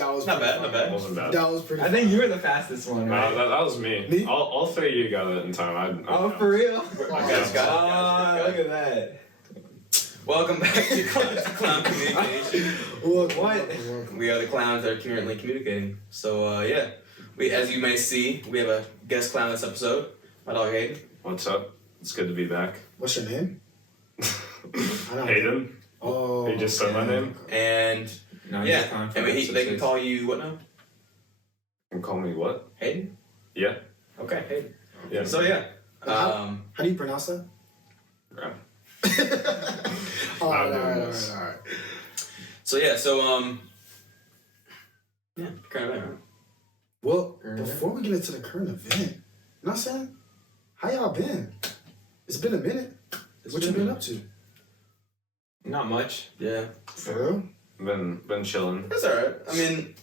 That was not bad. It wasn't bad. That was pretty. I think you were the fastest one, right? No, that was me. All three of you got it in time. For real? Guys, Look at that. Welcome back to Clown Communication. What? We are the clowns that are currently communicating. So, yeah. As you may see, we have a guest clown this episode. My dog, Hayden. What's up? It's good to be back. What's your name? Hayden. Oh. You just said my name? And, No, yeah. And they can call you what now? You can call me what? Hayden? Yeah. Okay, Hayden. Yeah. So, yeah. How do you pronounce that? Yeah. All right. So, yeah, yeah, current event, right? Well, before we get into the current event, you know what I'm saying? How y'all been? It's been a minute. What you been up to? Not much. Yeah. For real? Been chilling. That's alright. I mean,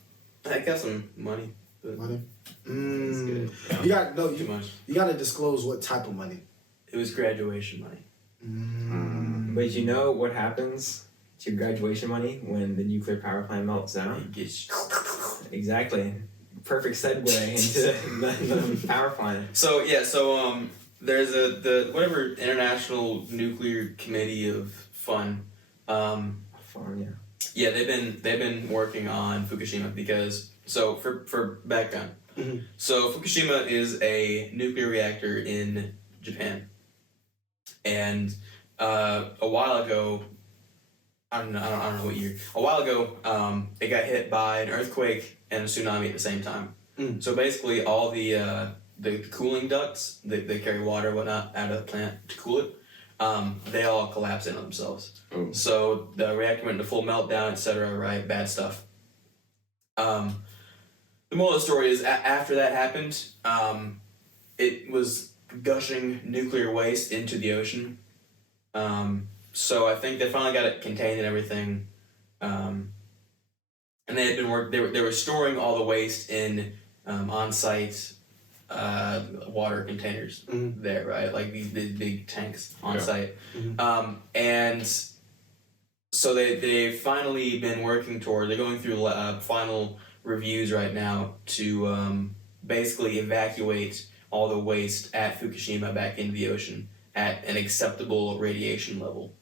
I got some money. Money? Good. Yeah. You got Too much. You got to disclose what type of money. It was graduation money. But you know what happens to your graduation money when the nuclear power plant melts down? It gets Exactly. Perfect segue into the power plant. So yeah, there's the whatever International Nuclear Committee of Fun. Fun, yeah. Yeah, they've been working on Fukushima because for background. Mm-hmm. So Fukushima is a nuclear reactor in Japan, and a while ago, I don't know what year. A while ago, it got hit by an earthquake and a tsunami at the same time. Mm. So basically, all the cooling ducts that carry water and whatnot out of the plant to cool it, they all collapsed in on themselves. Ooh. So the reactor went into full meltdown, etc. Right, bad stuff. The moral of the story is after that happened, it was gushing nuclear waste into the ocean. So I think they finally got it contained and everything. And they had been they were storing all the waste in on-site water containers there, right? Like these big tanks on site. And so they've finally been working toward. They're going through final reviews right now to basically evacuate all the waste at Fukushima back into the ocean at an acceptable radiation level.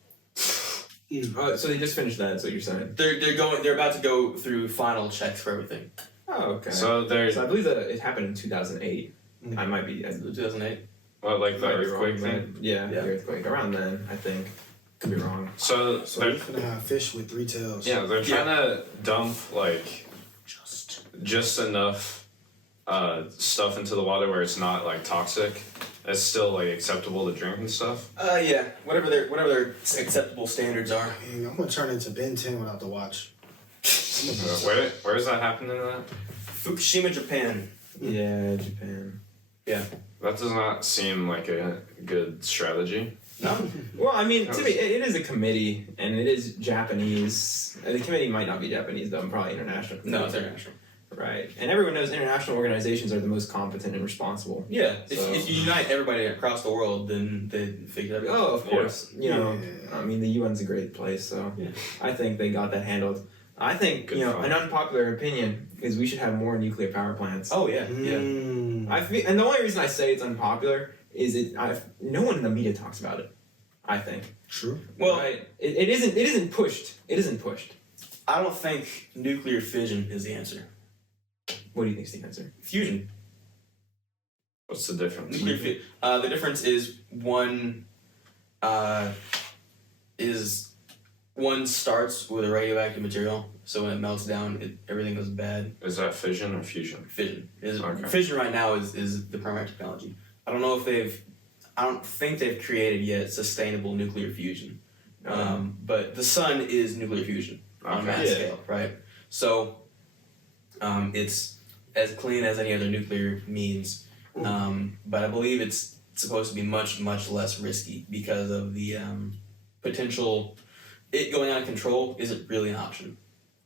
Oh, so they just finished that, is what you're saying? They're about to go through final checks for everything. Oh, okay. So I believe that it happened in 2008. I might be... 2008? Well, like the might be earthquake wrong, thing? but yeah, the earthquake. Around then, I think. Could be wrong. So we're gonna have fish with 3 tails. yeah, they're trying to dump like just enough stuff into the water where it's not like toxic. It's still like acceptable to drink and stuff. Yeah, whatever their acceptable standards are. Dang, I'm gonna turn into Ben 10 without the watch. Where is that happening at? Fukushima, Japan. Yeah, Japan. Yeah. That does not seem like a good strategy. No. Well, I mean, to me, it is a committee, and it is Japanese. The committee might not be Japanese, though. Probably international. No, it's international. Right. And everyone knows international organizations are the most competent and responsible. Yeah. So- If you unite everybody across the world, then they figure it out. Oh, of course. You know, Yeah. I mean, the UN's a great place, so Yeah. I think they got that handled. I think, Good you know, fun. an unpopular opinion is we should have more nuclear power plants. Oh yeah, yeah. And the only reason I say it's unpopular is no one in the media talks about it. I think. True. Well, right? It isn't pushed. It isn't pushed. I don't think nuclear fission is the answer. What do you think is the answer? Fusion. What's the difference? The difference is one starts with a radioactive material, so when it melts down, everything goes bad. Is that fission or fusion? Fission Okay. Fission right now is the primary technology. I don't think they've created yet sustainable nuclear fusion. But the sun is nuclear fusion on mass scale, right? So it's as clean as any other nuclear means, but I believe it's supposed to be much, much less risky because of the potential. It going out of control isn't really an option.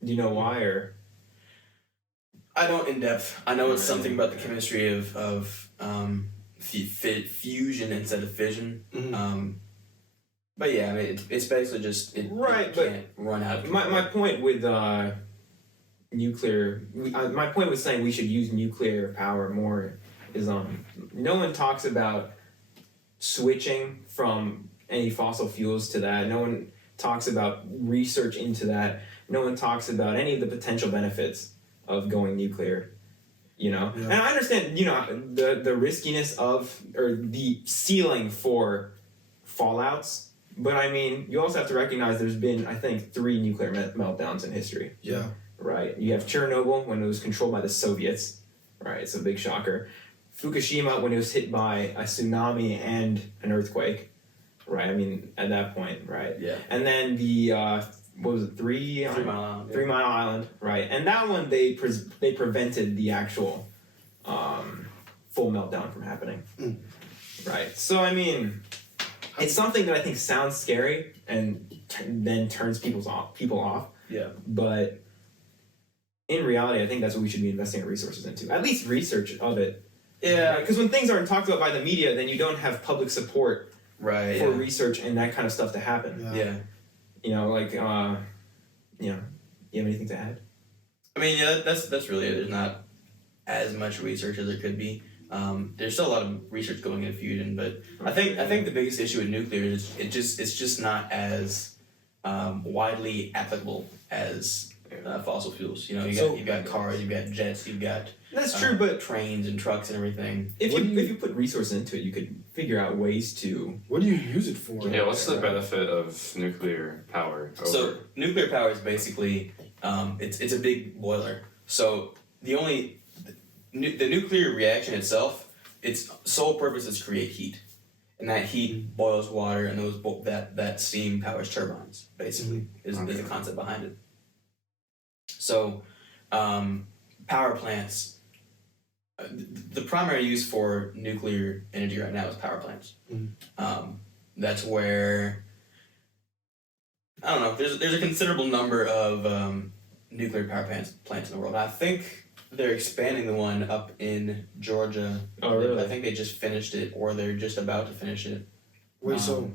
Do you know why, or? I don't in depth. I know it's something about the chemistry of fusion instead of fission. But yeah, I mean, it's basically just it can't run out of control. My point with nuclear. My point was saying we should use nuclear power more. Is no one talks about switching from any fossil fuels to that. No one talks about research into that. No one talks about any of the potential benefits of going nuclear. Yeah. And I understand, the riskiness of, or the ceiling for fallouts, but I mean, you also have to recognize there's been, I think, 3 nuclear meltdowns in history. Yeah. Right? You have Chernobyl when it was controlled by the Soviets, right? It's a big shocker. Fukushima when it was hit by a tsunami and an earthquake, right? I mean, at that point, right? Yeah. And then the, what was it, 3 Mile Island. 3 Mile Island, right? And that one they prevented the actual full meltdown from happening, right? So I mean, it's something that I think sounds scary and then turns people off. Yeah. But in reality, I think that's what we should be investing our resources into. At least research of it. Yeah. Because when things aren't talked about by the media, then you don't have public support Right. for research and that kind of stuff to happen. Yeah. You have anything to add? I mean, yeah, that's really it. There's not as much research as there could be. There's still a lot of research going into fusion, but I think the biggest issue with nuclear is it's just not as widely applicable as fossil fuels. You've got cars, you've got jets, you've got That's true, but trains and trucks and everything. if you put resources into it, you could figure out ways to. What do you use it for? Yeah, what's the benefit of nuclear power over? So nuclear power is basically it's a big boiler. So the nuclear reaction itself, its sole purpose is to create heat, and that heat boils water, and that steam powers turbines. Basically, is the concept behind it. So, power plants. The primary use for nuclear energy right now is power plants. That's where I don't know. There's a considerable number of nuclear power plants in the world. I think they're expanding the one up in Georgia. Oh, really? I think they just finished it, or they're just about to finish it. Wait, oh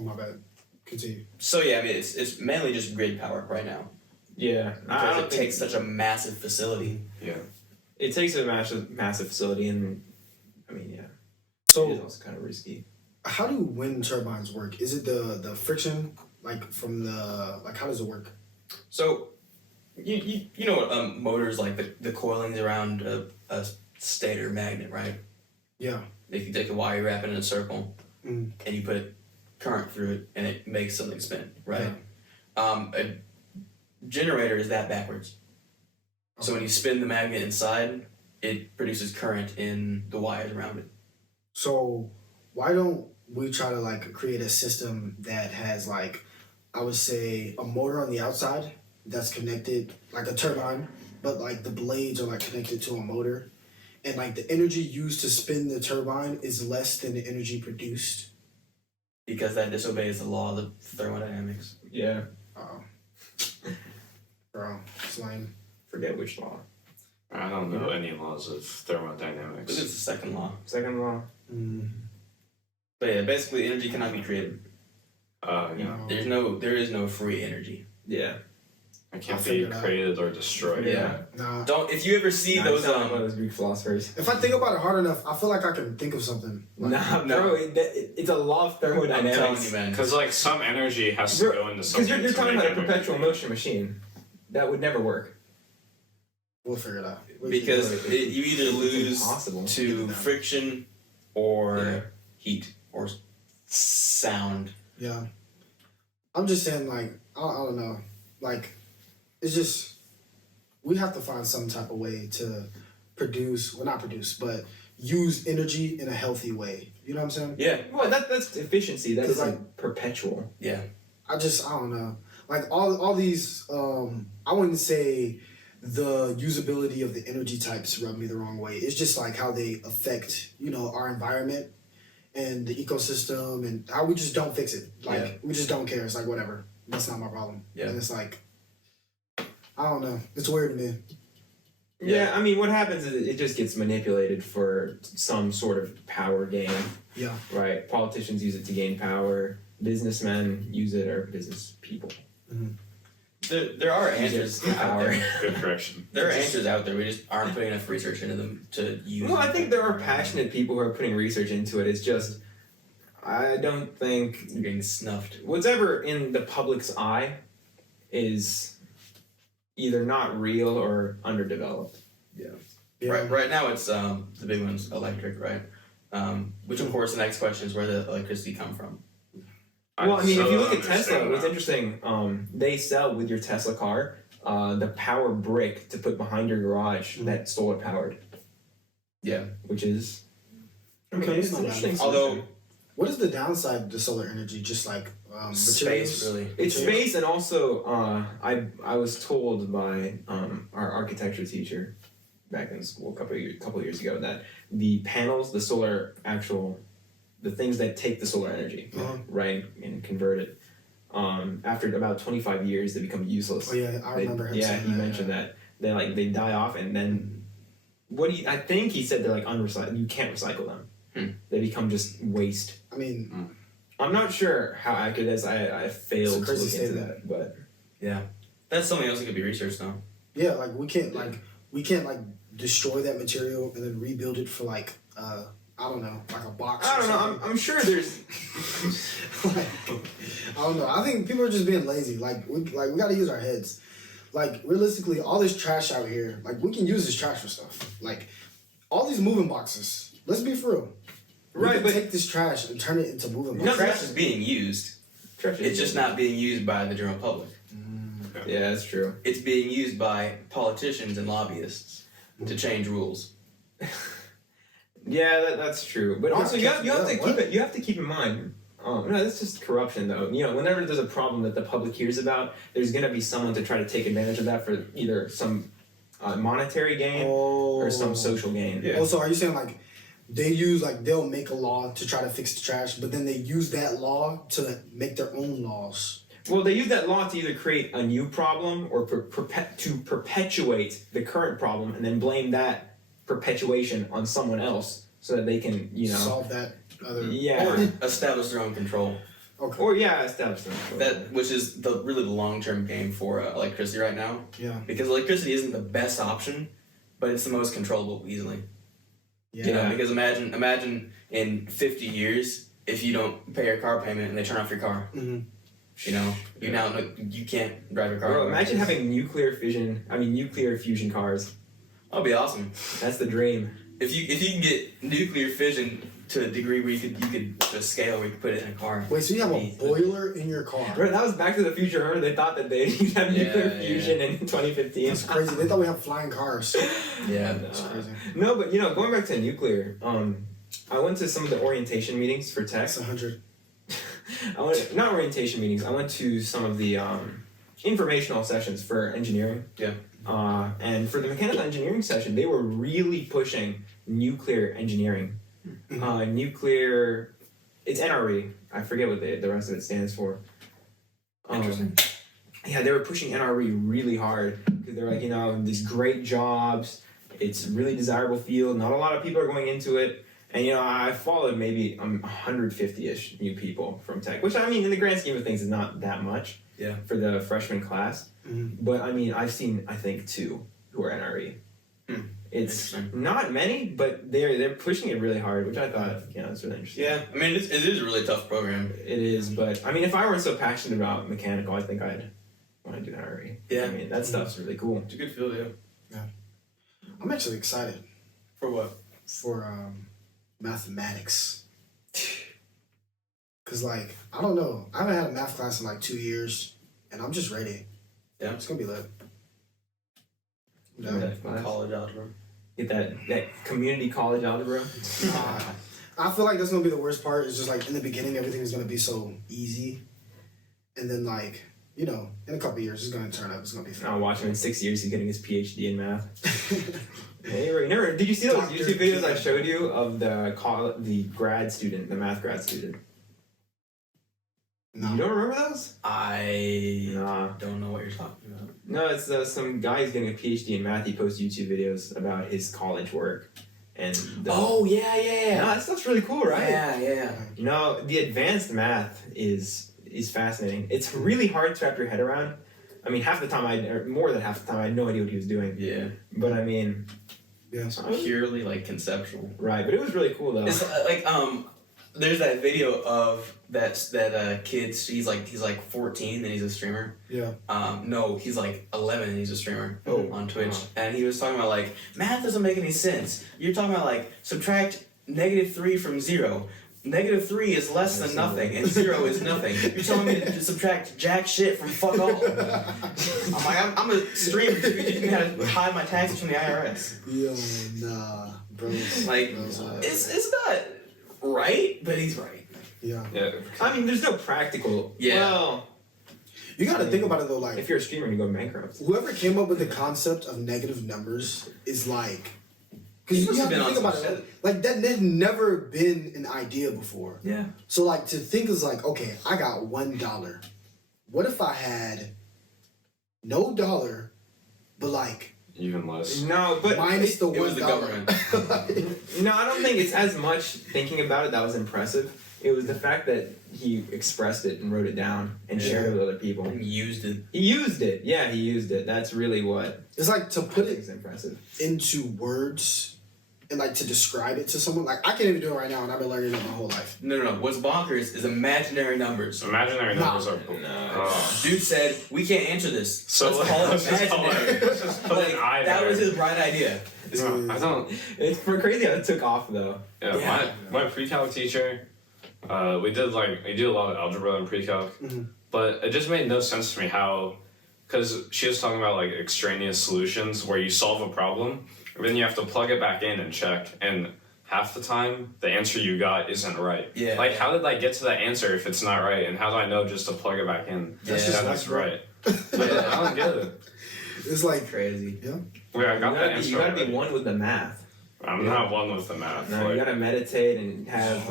my bad. Continue. So yeah, I mean it's mainly just grid power right now. Yeah, Because it takes such a massive facility. Yeah. It takes a massive facility, and I mean, yeah. So it is also kind of risky. how do wind turbines work? Is it the friction from the how does it work? So you know what motors like the coilings around a stator magnet, right? Yeah. If you take a wire, you wrap it in a circle, Mm. and you put current through it, and it makes something spin, right? A generator is that backwards. So when you spin the magnet inside, it produces current in the wires around it. So why don't we try to create a system that has I would say a motor on the outside that's connected like a turbine, but the blades are connected to a motor, and the energy used to spin the turbine is less than the energy produced. Because that disobeys the law of thermodynamics. Yeah. Bro, it's lame. Forget which law. I don't know any laws of thermodynamics. This is the second law. Second law. But yeah, basically energy cannot be created. Yeah. There is no free energy. Yeah. It can't I'll be figure it out. created or destroyed. Yeah. Nah. If you ever see those one of those Greek philosophers. If I think about it hard enough, I feel like I can think of something. Nah, no. bro, it's a law of I'm telling thermodynamics. you, man. Because some energy has to go into something. Because you're to talking make about a it perpetual move. motion machine. That would never work. We'll figure it out. Because you either lose impossible. to friction or Yeah. heat or sound. Yeah. I'm just saying, I don't know. It's just, we have to find some type of way to but use energy in a healthy way. You know what I'm saying? Yeah. Well, that's efficiency. That's 'Cause, perpetual. Yeah. I don't know. All these, I wouldn't say the usability of the energy types rub me the wrong way. It's just how they affect, our environment and the ecosystem, and how we just don't fix it. We just don't care. It's whatever. That's not my problem. Yeah. And it's I don't know. It's weird to me. Yeah, I mean, what happens is it just gets manipulated for some sort of power gain, Yeah. right? Politicians use it to gain power. Businessmen use it, or business people. There are answers out there. Good correction. There are answers out there. We just aren't putting enough research into them to use. Well, I them. think there are passionate people who are putting research into it. It's just, I don't think You're getting snuffed. what's ever in the public's eye is either not real or underdeveloped. Yeah. Right now, it's the big one's electric, right? Which of course the next question is where the electricity come from. Well, I mean, if you look at understand Tesla, what's that. interesting, they sell with your Tesla car the power brick to put behind your garage that's solar powered. Yeah. Which is, I mean, Okay, it's it's an not interesting bad. Although solution. What is the downside to solar energy? Just like space, materials? really. It's Materials? space, and also I was told by our architecture teacher back in school a couple of years ago that the panels, the things that take the solar energy, Uh-huh. right, and convert it, after about 25 years they become useless. Oh yeah, I remember him saying he that. mentioned that. They die off, and then I think he said they're like unrecyclable. You can't recycle them. They become just waste. I mean, I'm not sure how accurate it is. I failed to crazy look into statement. that, but Yeah. That's something else that could be researched though. yeah, like we can't destroy that material and then rebuild it for like I don't know, like a box. I or don't know. something. I'm sure there's. Like, I don't know. I think people are just being lazy. Like we got to use our heads. Like realistically, all this trash out here, like we can use this trash for stuff. Like all these moving boxes. Let's be for real. We Right, can but- take this trash and turn it into moving The boxes. trash is being used. It's just not being used by the general public. Yeah, that's true. It's being used by politicians and lobbyists to change rules. Yeah, that's true. But Yeah, also, you have to what? keep it. You have to keep in mind. No, that's just corruption, though. You know, whenever there's a problem that the public hears about, there's gonna be someone to try to take advantage of that for either some monetary gain or some social gain. Yeah. Also, are you saying like they'll make a law to try to fix the trash, but then they use that law to make their own laws? Well, they use that law to either create a new problem or to perpetuate the current problem, and then blame that perpetuation on someone else so that they can, Solve that other. Yeah. Or establish their own control. Okay. Or establish them. Which is really the long-term game for electricity right now. Yeah. Because electricity isn't the best option, but it's the most controllable easily. Yeah. You know, because imagine in 50 years if you don't pay your car payment and they turn off your car. Mhm. You know, you can't drive your car. Bro, imagine having nuclear fusion cars. That'd be awesome. That's the dream. If you can get nuclear fission to a degree where you could to a scale where you could put it in a car. Wait, so you have a boiler in your car? Bro, that was Back to the Future. Remember, they thought that they'd have nuclear fusion in 2015. That's crazy. They thought we had flying cars. Yeah. That's crazy. No, but going back to nuclear, I went to some of the orientation meetings for tech. That's 100. Not orientation meetings. I went to some of the informational sessions for engineering. Yeah. And for the mechanical engineering session, they were really pushing nuclear engineering. Nuclear, it's NRE. I forget what the rest of it stands for. Interesting. Yeah, they were pushing NRE really hard because they're like, these great jobs. It's a really desirable field. Not a lot of people are going into it. And I followed maybe 150-ish new people from tech, which I mean, in the grand scheme of things, is not that much. Yeah. For the freshman class, Mm-hmm. but I mean, I've seen I think 2 who are NRE. It's Interesting. not many, but they're pushing it really hard, which I thought it's really interesting. Yeah, I mean it is a really tough program. It is, but I mean, if I weren't so passionate about mechanical, I think I'd want to do NRE. Yeah. I mean, that stuff's really cool. It's a good field, yeah. I'm actually excited For what? for mathematics. Cause like I don't know, I haven't had a math class in like 2 years, and I'm just ready. Yeah. It's gonna be lit. Yeah. No. That class. College algebra. Get that community college algebra. I feel like that's gonna be the worst part. It's just like in the beginning, everything is gonna be so easy, and then like in a couple of years, it's gonna turn up. It's gonna be fun. I'll watch him in 6 years. He's getting his PhD in math. Hey, never. Did you see those Dr. YouTube videos I P. showed you of the grad student, the math grad student? No. You don't remember those? I Nah. don't know what you're talking about. No, it's some guy who's getting a PhD in math. He posts YouTube videos about his college work, and yeah. that stuff's really cool, right? Yeah. The advanced math is fascinating. It's really hard to wrap your head around, I mean, half the time or more than half the time, I had no idea what he was doing. Yeah. But I mean, Yeah. Purely like conceptual. right? But it was really cool though. It's like there's that video of that kid. He's like 14 and he's a streamer. Yeah. No, he's like 11 and he's a streamer on Twitch. Oh. And he was talking about like math doesn't make any sense. You're talking about like subtract -3 from 0. -3 is less than nothing, and 0 is nothing. You're telling me to subtract jack shit from fuck all. I'm like, I'm a streamer. You teach me how to hide my taxes from the IRS. Yo, nah, bro. Like, it's not right, but he's right. Yeah. Yeah. I mean, there's no practical. Yeah. Well, You got to think about it though. Like, if you're a streamer, you go bankrupt. whoever came up with the concept of negative numbers is like, because He you must have have to been think on about some it. Like that had never been an idea before. Yeah. So like to think is like, okay, I got $1. What if I had no dollar, but like Even less. No, but minus the it was the $1? no, I don't think it's as much thinking about it that was impressive. It was the fact that he expressed it and wrote it down and shared it with other people. And used it. He used it. Yeah, he used it. That's really what It's like to put I think it is impressive. into words and like to describe it to someone. Like I can't even do it right now, and I've been learning it my whole life. No. What's bonkers is imaginary numbers. Imaginary Nah. numbers are cool. Dude said, we can't answer this. So Let's call it let's just call imaginary. it- let's just put Like, an eye that there. was his bright idea. I don't. It's for crazy how it took off though. Yeah, Yeah. my pre-calc teacher, we do a lot of algebra in pre-calc, but it just made no sense to me how, because she was talking about like extraneous solutions where you solve a problem, and then you have to plug it back in and check, and half the time the answer you got isn't right. Yeah. Like how did I get to that answer if it's not right, and how do I know just to plug it back in? That's Yeah, just that's like, right. I don't get it. It's like Crazy. Wait, I got that answer. You gotta be already. one with the math. I'm not one with the math. No, like- you gotta meditate and have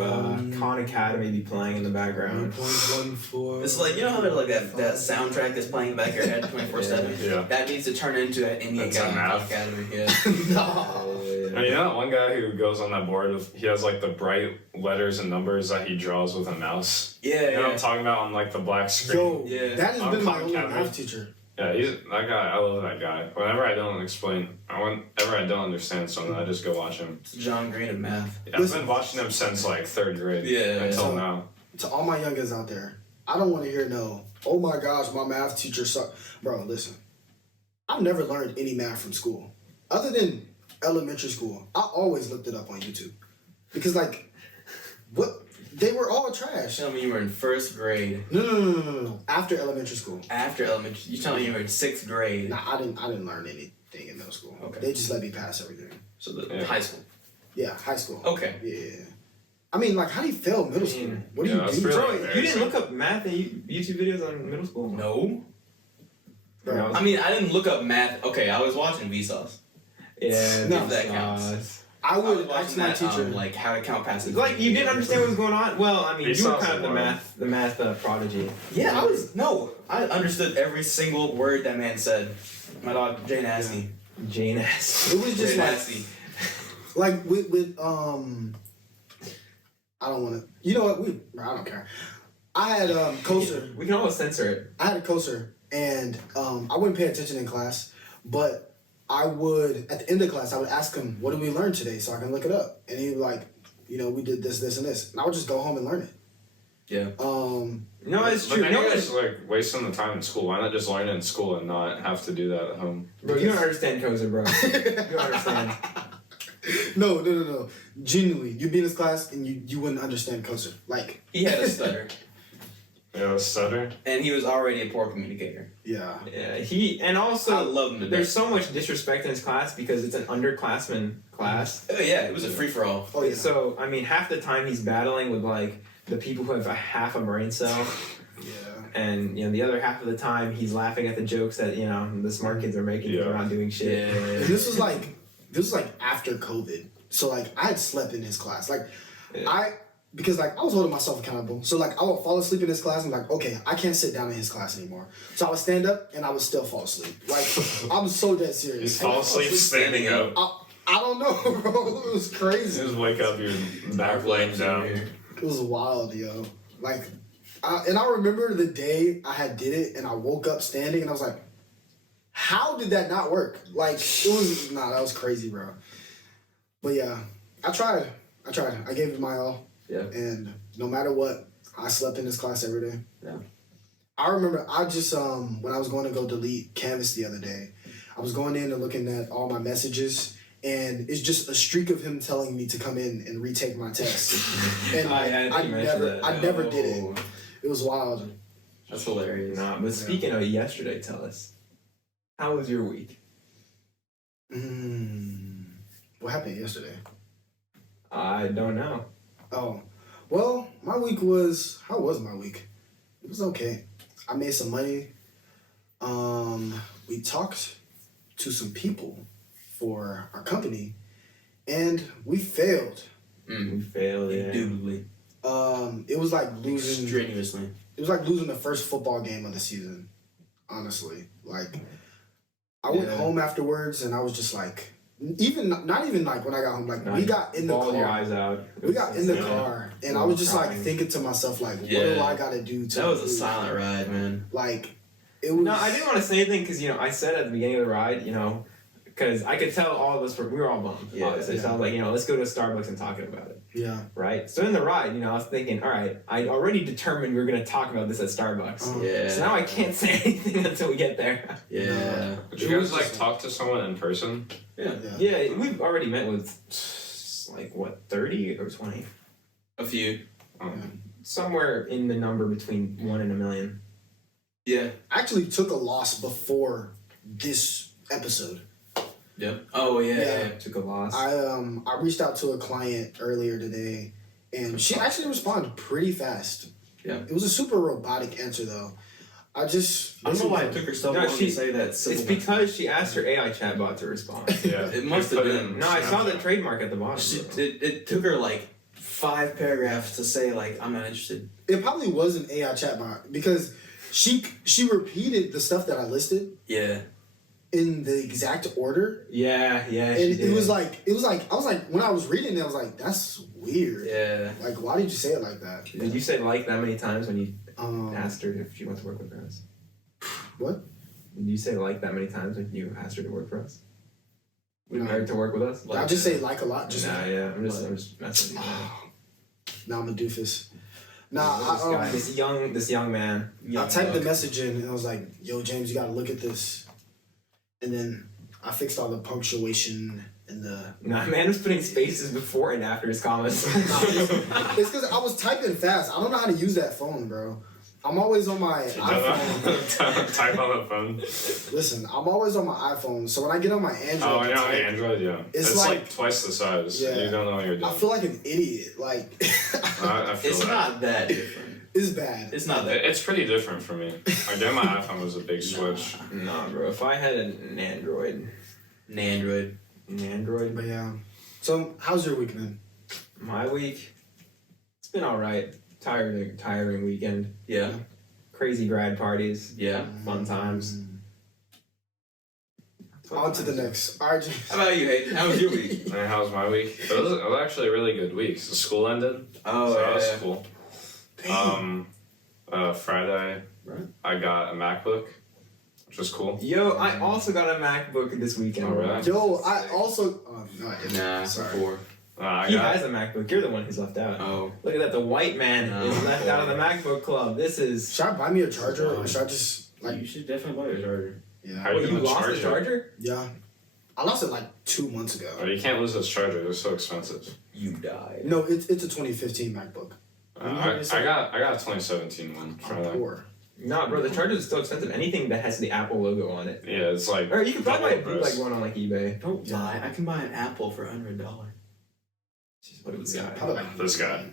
Khan Academy be playing in the background. 1.14. It's like, you know how there's like that soundtrack that's playing back your head 24/7? Yeah. That needs to turn into an Indian That's a math. Academy. Yeah. And you know that one guy who goes on that board with, he has like the bright letters and numbers that he draws with a mouse. Yeah, You know what yeah. I'm talking about on like the black screen? Yo, Yeah. that has I'm been my Khan only Academy. math teacher. Yeah, he's that guy. I love that guy. Whenever I don't understand something, I just go watch him. It's John Green of math. Yeah, I've been watching him since like 3rd grade. Yeah. Until So- now. To all my youngins out there, I don't want to hear no, oh my gosh, my math teacher sucked. Bro, listen, I've never learned any math from school. Other than elementary school, I always looked it up on YouTube. Because, like, what? They were all trash. Tell me you were in 1st grade. No. After elementary school. After elementary, you telling me you were in 6th grade. Nah, I didn't learn anything in middle school. Okay. They just let me pass everything. So the Yeah. high school. Yeah, high school. Okay. Yeah. I mean, like, how do you fail middle school? What do yeah, you that's do? really Bro, embarrassing. you didn't look up math and YouTube videos on middle school? No. Bro, I mean, I didn't look up math. Okay, I was watching Vsauce. Yeah, No, that counts. I I was would ask watching my that, teacher. like how to count passes. Like you didn't understand what was going on. Well, I mean, you were Vsauce kind of the were. math prodigy. Yeah, I understood every single word that man said. My dog, Jay Nasty. Jane S. It was just Jay like, Nasty. like with I don't want to. You know what? I don't care. I had Coaster. We can always censor it. I had a Coaster, and I wouldn't pay attention in class, but I would at the end of class I would ask him, "What did we learn today?" So I can look it up, and he'd be like, "You know, we did this, this, and this," and I would just go home and learn it. Yeah. No, it's But true. then No, you're it's, just like wasting the time in school. Why not just learn it in school and not have to do that at home? bro, you don't understand Koza, bro. You don't understand. No. Genuinely, you'd be in this class and you wouldn't understand Coaster. Like, He had a stutter, Yeah, stutter. and he was already a poor communicator. yeah. Yeah, and I also love him to there's death. so much disrespect in his class because it's an underclassman class. Oh yeah, it was a free for all. Oh yeah. So I mean, half the time he's battling with like the people who have a half a brain cell, Yeah. and the other half of the time he's laughing at the jokes that the smart kids are making because they're not doing shit. And this was like after COVID. So like I had slept in his class. Like because like I was holding myself accountable. So like I would fall asleep in his class and like, okay, I can't sit down in his class anymore. So I would stand up and I would still fall asleep. Like I'm so dead serious. You fall asleep standing up. I don't know, bro. It was crazy. Just wake up, your back laying down. It was wild, yo. Like And I remember the day I had did it, and I woke up standing, and I was like, "How did that not work?" Like that was crazy, bro. But yeah, I tried. I gave it my all. Yeah. And no matter what, I slept in this class every day. Yeah. I remember I just when I was going to go delete Canvas the other day, I was going in and looking at all my messages, and it's just a streak of him telling me to come in and retake my test. And I never did it. It was wild. That's hilarious. Nah, but speaking of yesterday, tell us, how was your week? What happened yesterday? I don't know. Oh, well, my week was. How was my week? It was okay. I made some money. We talked to some people for our company, and we failed. We failed, yeah. Indubitably. It was like losing. Strenuously. It was like losing the first football game of the season. Honestly, like I went home afterwards, and I was just like. Not even like when I got home, like we got in the car. Your eyes out. We got in the car, and I was just like thinking to myself, like, what do I gotta do to? That was a silent ride, man. Like, it was. No, I didn't want to say anything because I said at the beginning of the ride, because I could tell all of us we were all bummed. Yeah, obviously. So I was like, let's go to a Starbucks and talk about it. Yeah. Right. So in the ride, I was thinking, all right, I already determined we were gonna talk about this at Starbucks. Yeah. So now I can't say anything until we get there. Yeah. Did you guys like talk to someone in person? Yeah, we've already met with 30 or 20. A few. Somewhere in the number between 1 and 1 million. Yeah. I actually took a loss before this episode. Yep. Oh yeah. Took a loss. I reached out to a client earlier today, and she actually responded pretty fast. Yeah. It was a super robotic answer though. I don't know why it took her so long to say that. It's because she asked her AI chatbot to respond. Yeah. It must have been. No, I saw the trademark at the bottom. It took her like 5 paragraphs to say like I'm not interested. It probably was an AI chatbot because she repeated the stuff that I listed. Yeah. In the exact order. Yeah. And it was like I was like when I was reading it I was like that's weird. Yeah. Like why did you say it like that? Did you say like that many times when you asked her if she wants to work with us? What? Did you say like that many times when you asked her to work for us? Or to work with us? I just say like a lot. Just I'm just messing with you. Nah, I'm a doofus. Nah, this young man. I typed the message in and I was like, "Yo, James, you gotta look at this." And then I fixed all the punctuation and the. Nah, man was putting spaces before and after his comments. It's because I was typing fast. I don't know how to use that phone, bro. I'm always on my iPhone. Type on the phone. Listen, I'm always on my iPhone, so when I get on my Android. Oh, yeah, on Android, yeah. It's like twice the size. Yeah. You don't know what you're doing. I feel like an idiot. Like. I feel it's not that different. It's bad. It's not that. It's pretty different for me. Like, getting my iPhone was a big switch. Nah, bro. If I had an Android. But yeah. So, how's your week been? My week? It's been alright. Tiring weekend. Yeah. Crazy grad parties. Yeah. Fun times. On to the next. All right, James. How about you, Hayden? How was your week? And how was my week? It was actually a really good week. So school ended. Oh, so yeah. that was cool. Friday, right. I got a MacBook, which was cool. Yo, I also got a MacBook this weekend. Oh, really? Yo, I also. No, I didn't. Nah, sorry. before. He has a MacBook. You're the one who's left out. Oh. Look at that. The white man is left out of the MacBook club. This is. Should I buy me a charger or should I just you should definitely buy a charger. Yeah. How are you You gonna lost charge the it? charger? Yeah. I lost it like 2 months ago. Oh, you can't lose this charger. They're so expensive. You died. No, it's a 2015 MacBook. I got a 2017 one. I'm poor. Nah, bro, the charger is still expensive. Anything that has the Apple logo on it. Yeah, it's like. Or you can probably buy a double bootleg price. one on like eBay. Don't lie. I can buy an Apple for $100. What is this guy? Probably like This guy.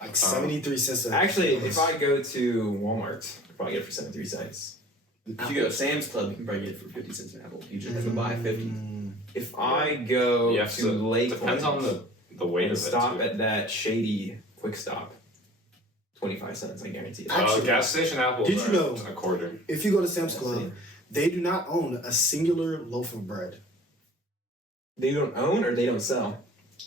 Like 73 cents. Actually, if I go to Walmart, I'll probably get it for 73 cents. If you go to Sam's Club, you can probably get it for 50 cents an apple. You just have to buy 50. If I go You have to Lakeland, depends on the weight and of it. stop too. at that shady quick stop, 25 cents, I guarantee it. Actually, Gas station apples did you know- a quarter. If you go to Sam's Club, they do not own a singular loaf of bread. They don't own or they don't sell?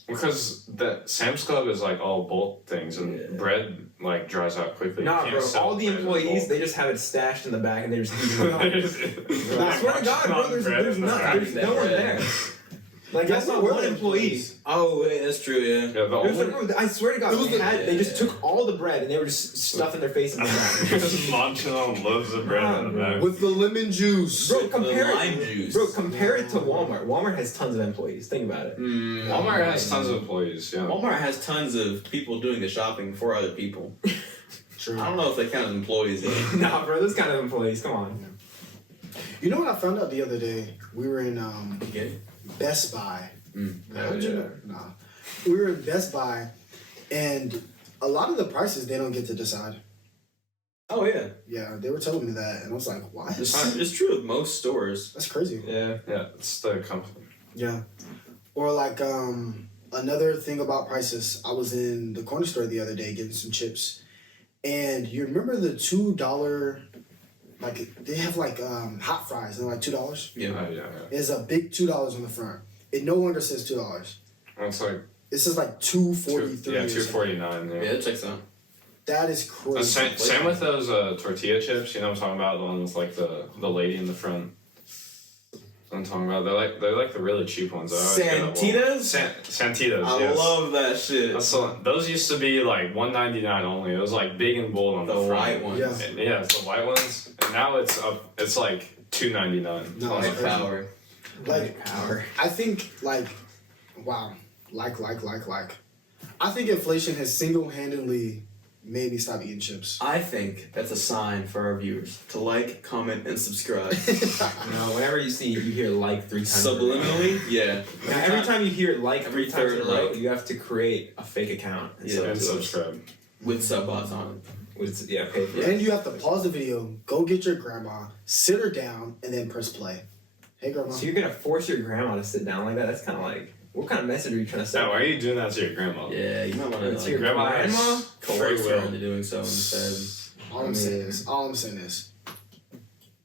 Because the Sam's Club is like all bulk things, and bread like dries out quickly. You Nah, can't bro. sell All the bread in employees, bulk. they just have it stashed in the back, and they're just eating it. Bro, I swear to God, bro. There's no one there. Like Yeah, I saw where one were the employee. employees? Oh, wait, that's true. Yeah. Yeah, the It was only like, bro, I swear to God, It was they just took all the bread and they were just stuffing their face in the back. just munching on loaves of bread in the back. With the lemon juice. Bro, compare lime it. juice. Bro, compare it to Walmart. Walmart has tons of employees. Think about it. Walmart has tons of employees. Yeah. Walmart has tons of people doing the shopping for other people. True. I don't know if they count as employees though. Nah, bro, those kind of employees. Come on. You know what I found out the other day? We were in Okay. Best Buy. How'd you know? Nah. We were in Best Buy, and a lot of the prices they don't get to decide. Oh yeah, Yeah, they were telling me that, and I was like, "What? it's true of most stores. That's crazy." Yeah. Yeah, it's the company. Yeah. Or like another thing about prices. I was in the corner store the other day getting some chips, and you remember the $2 like they have like hot fries and like $2. Yeah. Yeah. There's a big $2 on the front. It no longer says $2. It's like It says like $2.43. yeah, or something. $2.49. Yeah, that checks out. That is crazy. Same with those tortilla chips. You know what I'm talking about? The one with like the lady in the front. I'm talking about. They're like the really cheap ones. Santitas? Santitas. I Yes. love that shit. Those used to be like $1.99 only. It was like big and bold on the The front. white ones. Yeah. And yeah, it's the white ones. And now it's up. It's like $2.99. No, White it's crazy. power. Like Power. I think wow, I think inflation has single-handedly made me stop eating chips. I think that's a sign for our viewers to like, comment, and subscribe. No, whenever you hear like 3 times. in a row. Subliminally, yeah. Now, every time you hear like Every 3 times in a third row, like. you have to create a fake account. Yeah. And subscribe. With sub-bots on With, yeah, pay for it. And you have to pause the video, go get your grandma, sit her down, and then press play. Hey, grandma. So you're gonna force your grandma to sit down like that? That's kind of like, what kind of message are you trying to send? Now, why are you doing that to your grandma? it. Yeah, you might want to It's like, your Grandma grandma? has free coerce her will. into doing so instead. All I'm saying is,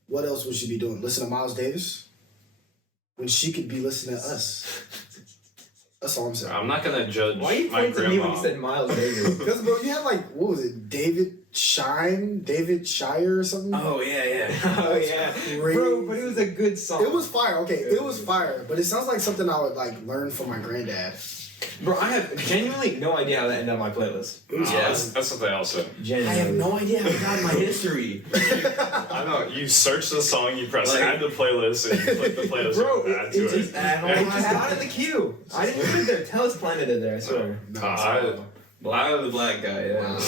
what else would she be doing? Listen to Miles Davis? When she could be listening to us. That's all I'm saying. I'm not gonna judge Why you my point to me when grandma. you said Miles Davis? Because, bro, you had like, what was it? David Shire or something? Oh yeah, yeah. Oh yeah, Crazy. bro, but it was a good song. It was fire. Okay, it was fire. But it sounds like something I would like learn from my granddad. Bro, I have genuinely no idea how that ended on my playlist. Yeah. That's what they all said. Genuinely. I have no idea how it got in my history. I know. You search the song, you press Like- add to playlist, and you click the playlist Bro, and add to it it. just it just got in the queue. I didn't put it there. Tell us Planet did there, I swear. Black the black guy, yeah.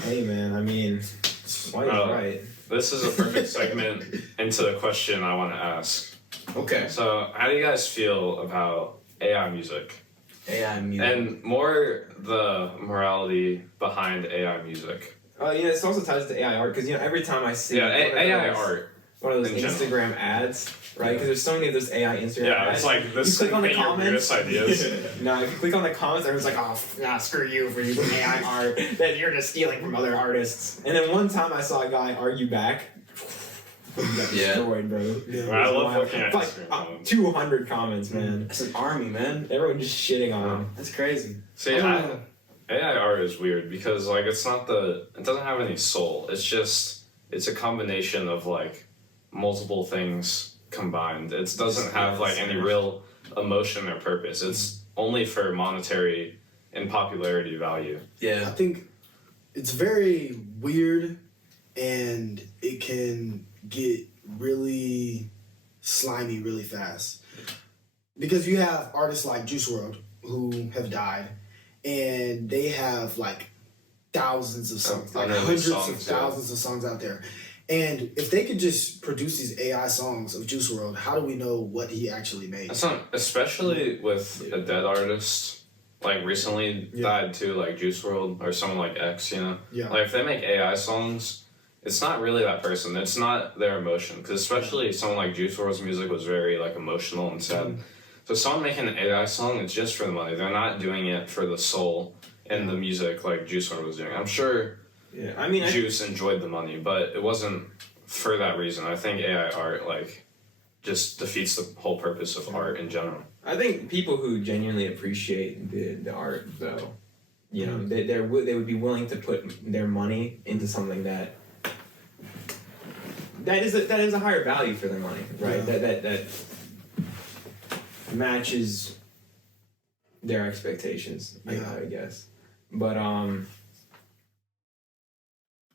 Hey man, I mean, why you right? This is a perfect segment into the question I want to ask. Okay. So, how do you guys feel about AI music? AI music. And more the morality behind AI music. Yeah, this also ties to AI art because every time I see Yeah, one of AI those- art. one of those in general. Instagram ads, right? Because there's so many of those AI Instagram Yeah, ads. it's like this You click on the paint your comments. weirdest ideas. No, if you click on the comments, everyone's like, "Oh, nah, screw you for using AI art. That you're just stealing from other artists." And then one time I saw a guy argue back. He got Yeah. destroyed, bro. I love looking at Like Instagram comments. 200 comments, man. That's an army, man. Everyone just shitting on him. That's crazy. See, AI art is weird because like it doesn't have any soul. It's a combination of like multiple things combined. It doesn't have like any real emotion or purpose. It's only for monetary and popularity value. I Yeah. think it's very weird and it can get really slimy really fast. Because you have artists like Juice WRLD who have died and they have like thousands of songs, like Unreleased hundreds songs, of thousands of songs out there. And if they could just produce these AI songs of Juice WRLD, how do we know what he actually made? That's not, especially with a dead artist, like recently died too, like Juice WRLD or someone like X, Yeah. Like if they make AI songs, it's not really that person. It's not their emotion. Because especially someone like Juice WRLD's music was very like emotional and sad. So someone making an AI song, it's just for the money. They're not doing it for the soul and the music like Juice WRLD was doing. I'm sure Yeah, I mean, Juice enjoyed the money, but it wasn't for that reason. I think AI art, like, just defeats the whole purpose of art in general. I think people who genuinely appreciate the art, though, you know, they would be willing to put their money into something that is a higher value for their money, right? Yeah. That matches their expectations, I guess. But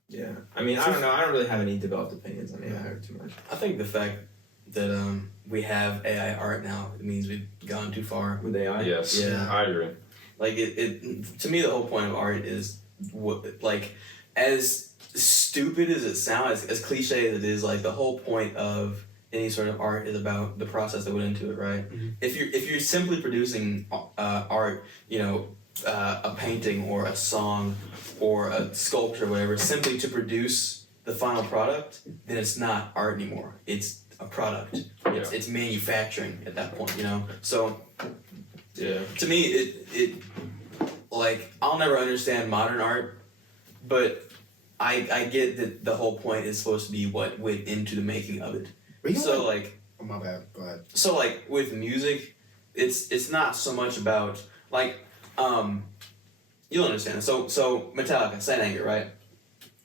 yeah. I mean, I don't know. I don't really have any developed opinions on AI too much. I think the fact that we have AI art now, it means we've gone too far. With AI? Yes, Yeah. I agree. Like it to me, the whole point of art is like as stupid as it sounds, as cliche as it is, like the whole point of any sort of art is about the process that went into it, right? Mm-hmm. If you're simply producing art, you know, a painting or a song or a sculpture or whatever, simply to produce the final product, then it's not art anymore. It's a product. It's manufacturing at that point, you know? So Yeah. to me, it like I'll never understand modern art, but I get that the whole point is supposed to be what went into the making of it. But you know So what? like Oh, my bad. Go ahead. so like with music, it's not so much about like you'll understand. So Metallica, Saint Anger, right?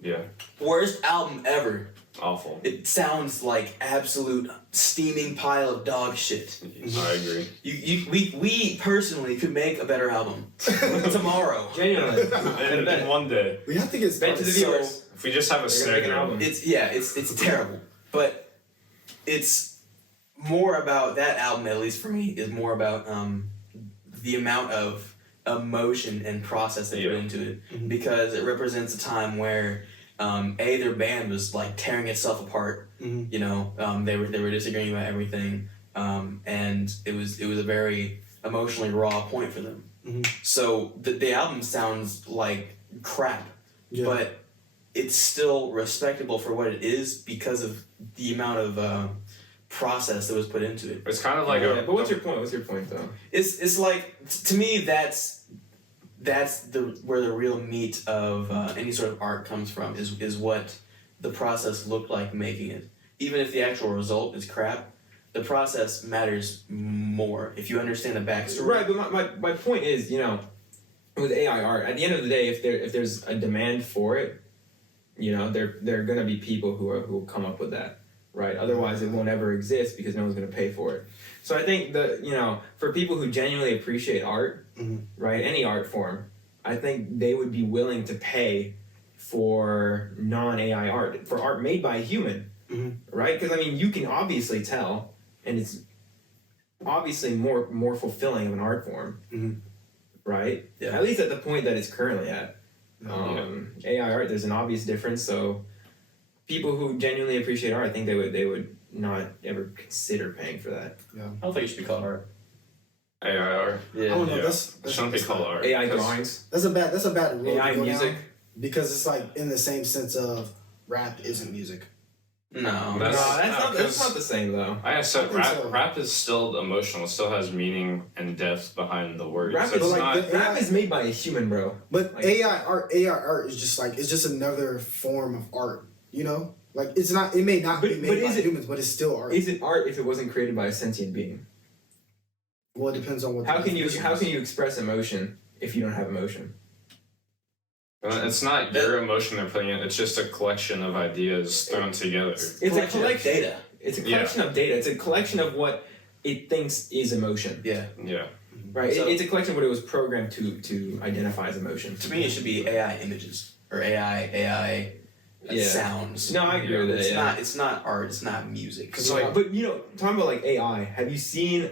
Yeah. Worst album ever. Awful. It sounds like absolute steaming pile of dog shit. I agree. We personally could make a better album tomorrow. Genuinely. In one day. We have to get Bet to the started. viewers. If we just have a They're gonna make an snare album. drum. It's terrible, but it's more about that album. At least for me, is more about the amount of emotion and process they put into it, because it represents a time where their band was like tearing itself apart. You know, they were disagreeing about everything, and it was a very emotionally raw point for them. So the album sounds like crap, but it's still respectable for what it is because of the amount of process that was put into it. It's kind of like But what's your point? What's your point, though? It's like, to me, that's where the real meat of any sort of art comes from, is what the process looked like making it. Even if the actual result is crap, the process matters more if you understand the backstory. Right, but my point is, you know, with AI art, at the end of the day, if there's a demand for it, you know, there are gonna be people who will come up with that, right? Otherwise, it won't ever exist because no one's gonna pay for it. So I think for people who genuinely appreciate art, right, any art form, I think they would be willing to pay for non-AI art, for art made by a human, right? Because I mean, you can obviously tell, and it's obviously more fulfilling of an art form, right? Yeah. At least at the point that it's currently at. AI art, there's an obvious difference. So people who genuinely appreciate art, I think they would not ever consider paying for that. I don't think it should be called art. AI art. I don't know. Yeah. That's It shouldn't be called art. AI 'cause- drawings, That's a bad rule AI to go music. down, because it's like in the same sense of rap isn't music. No. That's- that's not the same though. Like I said, I think so. rap is still emotional. It still has meaning and depth behind the words. Rap It's is not. rap is made by a human, bro. But Like- AI art is just like, it's just another form of art. You know, like it may not be But made is by it- humans, but it's still art. Is it art if it wasn't created by a sentient being? Well, it depends on what. How the can you definition is. express emotion if you don't have emotion? It's not your emotion they're putting in. It's just a collection of ideas thrown together. It's a Collection of collection. data. It's a collection of data. It's a collection of what it thinks is emotion. Yeah. Yeah. Right. So- It's a collection of what it was programmed to identify as emotion. To me, it should be AI images or AI Yeah. sounds. No, I agree with It's that. not. It's not art. It's not music. It's like- but you know, talking about like AI, have you seen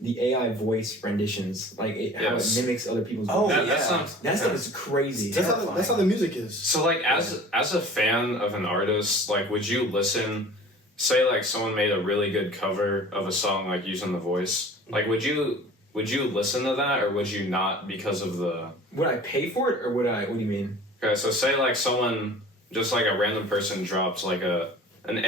the AI voice renditions? Like how Yes. it mimics other people's Oh, voices. That yeah. sounds. That stuff is crazy. That's how the music is. So like as a fan of an artist, like would you listen? Say like someone made a really good cover of a song like using the voice. Like would you listen to that or would you not because of the? Would I pay for it or would I? What do you mean? Okay, so say like someone, just like a random person drops like an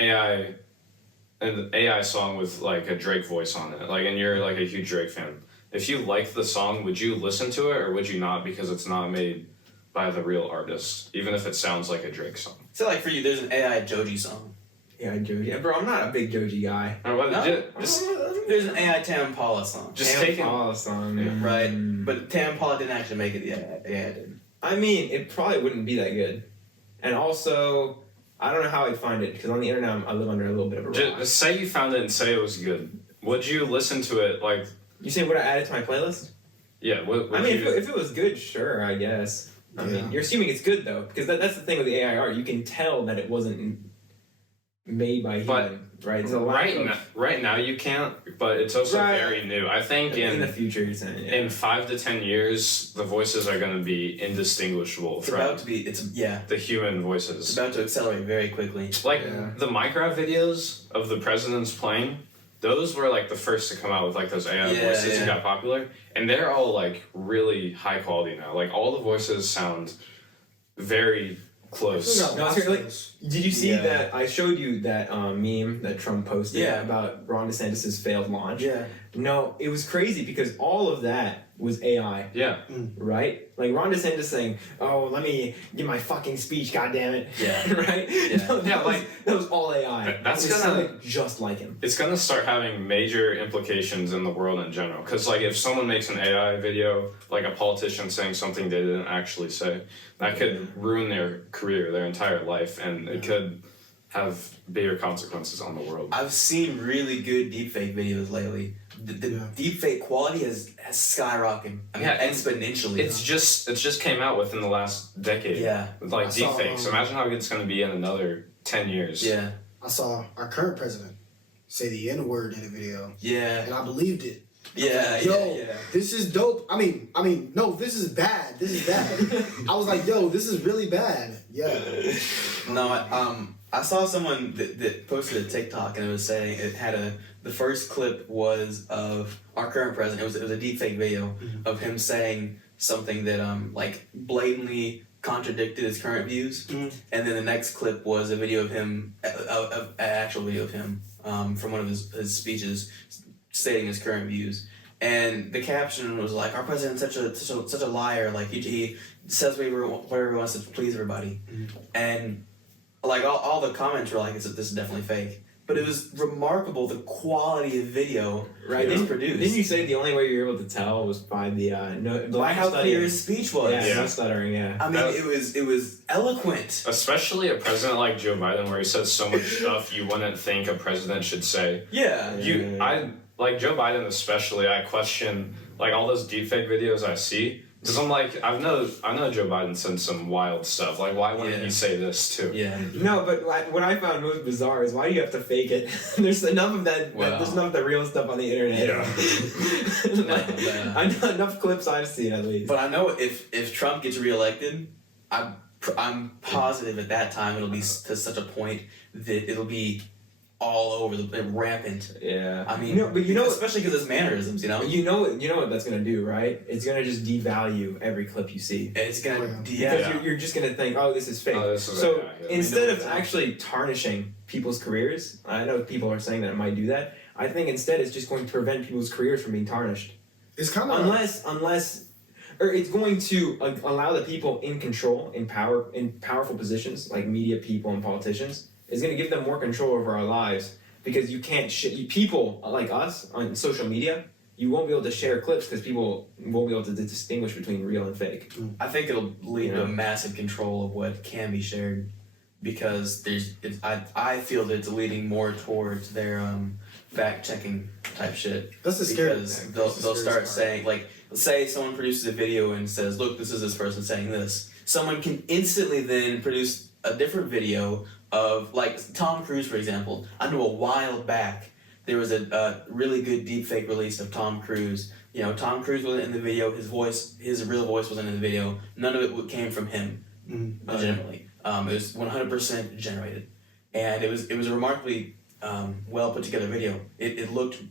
AI song with like a Drake voice on it, like, and you're like a huge Drake fan. If you like the song, would you listen to it or would you not because it's not made by the real artist, even if it sounds like a Drake song? So like for you, there's an AI Joji song. Yeah, Joji. Yeah, bro, I'm not a big Joji guy. There's an AI Tam Impala song. Just Tam take it. Impala song. Right, but Tam Impala didn't actually make it. The AI did. I mean, it probably wouldn't be that good. And also, I don't know how I'd find it because on the internet I live under a little bit of a rock. Just say you found it and say it was good. Would you listen to it like? You say would I add it to my playlist? Yeah. Would I mean, you, if it was good, sure, I guess. I mean, you're assuming it's good though, because that's the thing with the AI art. You can tell that it wasn't made by human, right? It's a lack of, right now you can't, but it's also Right. very new. I think in the future, you're saying. Yeah. in 5 to 10 years, the voices are going to be indistinguishable It's from about to be. the human It's voices. about to accelerate very quickly. Like Yeah. the Minecraft videos of the presidents playing, those were like the first to come out with like those AI Yeah, voices yeah. that got popular, and they're all like really high quality now. Like all the voices sound very close. No, seriously, did you see Yeah. that? I showed you that meme that Trump posted Yeah. about Ron DeSantis' failed launch. Yeah. No, it was crazy because all of that was AI, Yeah, right? Like Ron DeSantis saying, "Oh, let me give my fucking speech, goddammit." Yeah. right? Yeah. No, that was all AI. That's it gonna- sounded just like him. it's gonna start having major implications in the world in general. Because like if someone makes an AI video, like a politician saying something they didn't actually say, that could ruin their career, their entire life, and it could have bigger consequences on the world. I've seen really good deepfake videos lately. The Yeah. deepfake quality has skyrocketed. I mean, Yeah, and exponentially. It just came out within the last decade. Yeah. With like I saw, deepfakes. Imagine how good it's gonna be in another 10 years. Yeah. I saw our current president say the N word in a video, Yeah. and I believed it. Yeah. Yo, Yeah. this is dope. I mean, no, this is bad. This is bad. I was like, yo, this is really bad. Yeah. No, I saw someone that posted a TikTok and it was saying it had the first clip was of our current president. It was a deepfake video of him saying something that like blatantly contradicted his current views, and then the next clip was a video of him, an actual video of him from one of his speeches stating his current views. And the caption was like, "Our president's such a liar. Like he says whatever he wants to please everybody," and like all the comments were like, "This is definitely fake." But it was remarkable the quality of video Right? it was Didn't, produced. didn't you say the only way you were able to tell was by the By how clear his speech was. Yeah, no stuttering. Yeah. I mean, it was eloquent. Especially a president like Joe Biden, where he says so much stuff you wouldn't think a president should say. Yeah. I like Joe Biden especially. I question like all those deepfake videos I see because I'm like I know Joe Biden said some wild stuff. Like why wouldn't he say this too? Yeah. No, but what I found most bizarre is why do you have to fake it? There's enough of that. Well. There's enough of the real stuff on the internet. No. I know enough clips I've seen at least. But I know if Trump gets reelected, I'm positive at that time it'll be to such a point that it'll be all over the rampant. Yeah. I mean, but you know, especially because his mannerisms, you know. you know what that's gonna do, right? It's gonna just devalue every clip you see. It's gonna, Because yeah. you're just gonna think, oh, this is fake. Oh, this is so AI, yeah. instead I know of it's actually tarnishing people's careers, I know people are saying that it might do that. I think instead it's just going to prevent people's careers from being tarnished. It's kind of Unless, or it's going to allow the people in control, in powerful positions like media people and politicians. It's going to give them more control over our lives because you can't people like us on social media. You won't be able to share clips because people won't be able to distinguish between real and fake. I think it'll lead to a massive control of what can be shared, because I feel that it's leading more towards their fact checking type shit. That's the scary Because thing. they'll That's the start scary saying, like, say someone produces a video and says, "Look, this is this person saying this." Someone can instantly then produce a different video of, like, Tom Cruise, for example. I know a while back there was a really good deepfake release of Tom Cruise. You know, Tom Cruise wasn't in the video. His real voice wasn't in the video. None of it came from him, legitimately. It was 100% generated, and it was a remarkably well put together video. It looked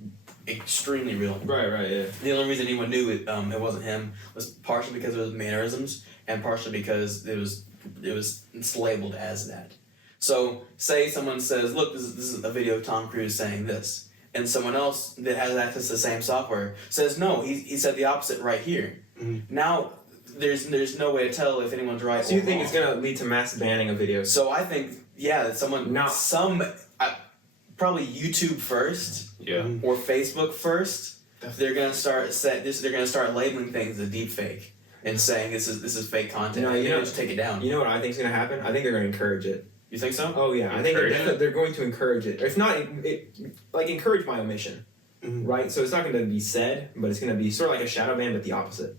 extremely real. Right, yeah. The only reason anyone knew it wasn't him was partially because of his mannerisms and partially because it's labeled as that. So say someone says, "Look, this is a video of Tom Cruise saying this," and someone else that has access to the same software says, "No, he said the opposite right here." Now there's no way to tell if anyone's right. So you or think wrong. it's gonna lead to mass banning of videos? So I think that someone No. probably YouTube first Yeah. or Facebook first. Definitely. They're gonna start labeling things as deep fake and saying this is fake content. No, and you they'll know- just take it down. You know what I think is going to happen? I think they're going to encourage it. You think so? Oh yeah, I think Encourage it? they're going to encourage it. If not, like encourage by omission, Mhm. right? So it's not going to be said, but it's going to be sort of like a shadow ban, but the opposite.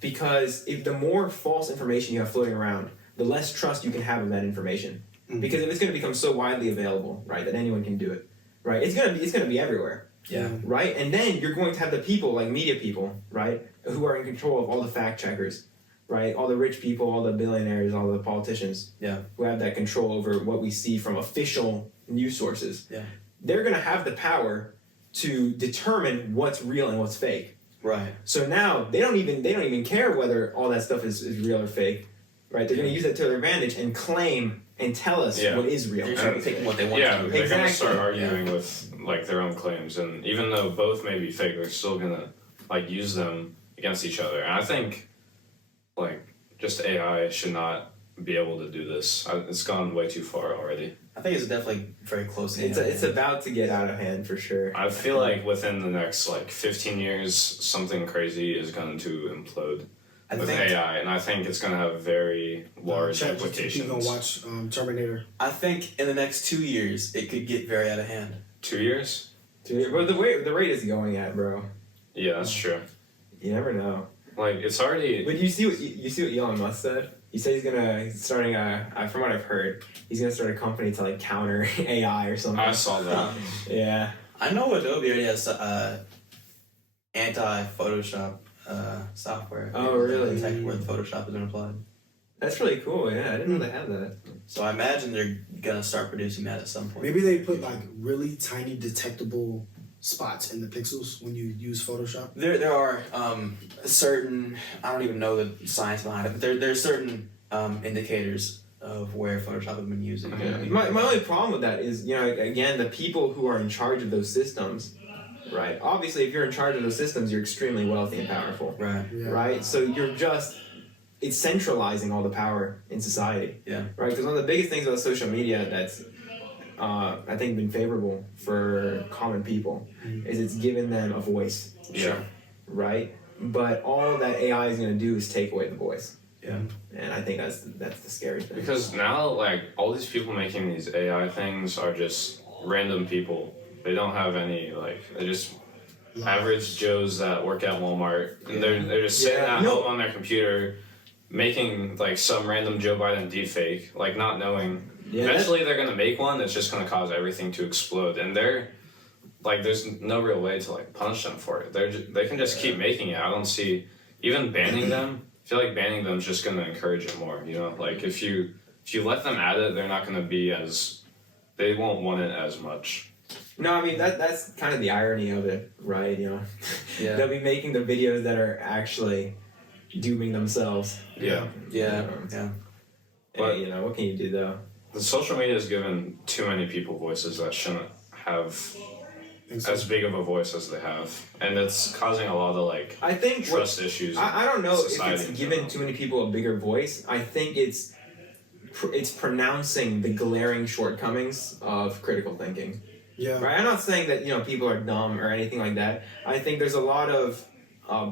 Because if the more false information you have floating around, the less trust you can have of that information. Mhm. Because if it's going to become so widely available, right, that anyone can do it, right? It's going to be everywhere, Yeah. right? And then you're going to have the people like media people, right, who are in control of all the fact checkers. Right, all the rich people, all the billionaires, all the politicians, Yeah. who have that control over what we see from official news sources. Yeah. They're gonna have the power to determine what's real and what's fake. Right. So now they don't even care whether all that stuff is real or fake. Right? They're gonna use that to their advantage and claim and tell us Yeah. what is real. They're trying to take what they want Yeah, to. they're gonna Exactly. start arguing with like their own claims, and even though both may be fake, they're still gonna like use them against each other. And I think like just AI should not be able to do this. It's gone way too far already. I think it's definitely very close. It's about to get out of hand for sure. I feel like within the next like 15 years, something crazy is going to implode I with think AI, and I think it's going to have very large ChatGPT implications. gonna watch Terminator. I think in the next 2 years it could get very out of hand. 2 years? Dude, but the rate is going at, bro. Yeah, that's true. You never know. Like it's already. But you see what Elon Musk said? He said he's starting from what I've heard, he's gonna start a company to like counter AI or something. I saw that. Yeah. I know Adobe already has anti-Photoshop software. Oh, really? Detect where the Photoshop has been applied. That's really cool. Yeah, I didn't know they had that. So I imagine they're gonna start producing that at some point. Maybe they put like really tiny detectable spots in the pixels when you use Photoshop. There are certain, I don't even know the science behind it, but there are certain indicators of where Photoshop has been used. Yeah. My only problem with that is, again, the people who are in charge of those systems, right? Obviously, if you're in charge of those systems, you're extremely wealthy and powerful, Right. Yeah. right? So it's centralizing all the power in society. Yeah. Right? Because one of the biggest things about social media that's I think been favorable for common people is it's given them a voice, Yeah. right? But all that AI is going to do is take away the voice. Yeah. And I think that's the scary thing. Because now, like, all these people making these AI things are just random people. They don't have any, like, they're just average Joes that work at Walmart. And they're just sitting Yeah. at home on their computer making, like, some random Joe Biden deepfake, like, not knowing. Yeah, Eventually, they're going to make one that's just going to cause everything to explode. And they're, like, there's no real way to, like, punish them for it. They can just keep making it. I don't see, even banning them. I feel like banning them is just going to encourage it more, Like, if you let them at it, they're not going to be they won't want it as much. No, I mean that's kind of the irony of it, right? Yeah. They'll be making the videos that are actually dooming themselves. Yeah. Yeah. But- Hey, what can you do though? The social media has given too many people voices that shouldn't have as big of a voice as they have. And it's causing a lot of, like, I think trust issues. I don't know if society it's in given general. too many people a bigger voice. I think it's pronouncing the glaring shortcomings of critical thinking. Yeah. Right? I'm not saying that people are dumb or anything like that. I think there's a lot of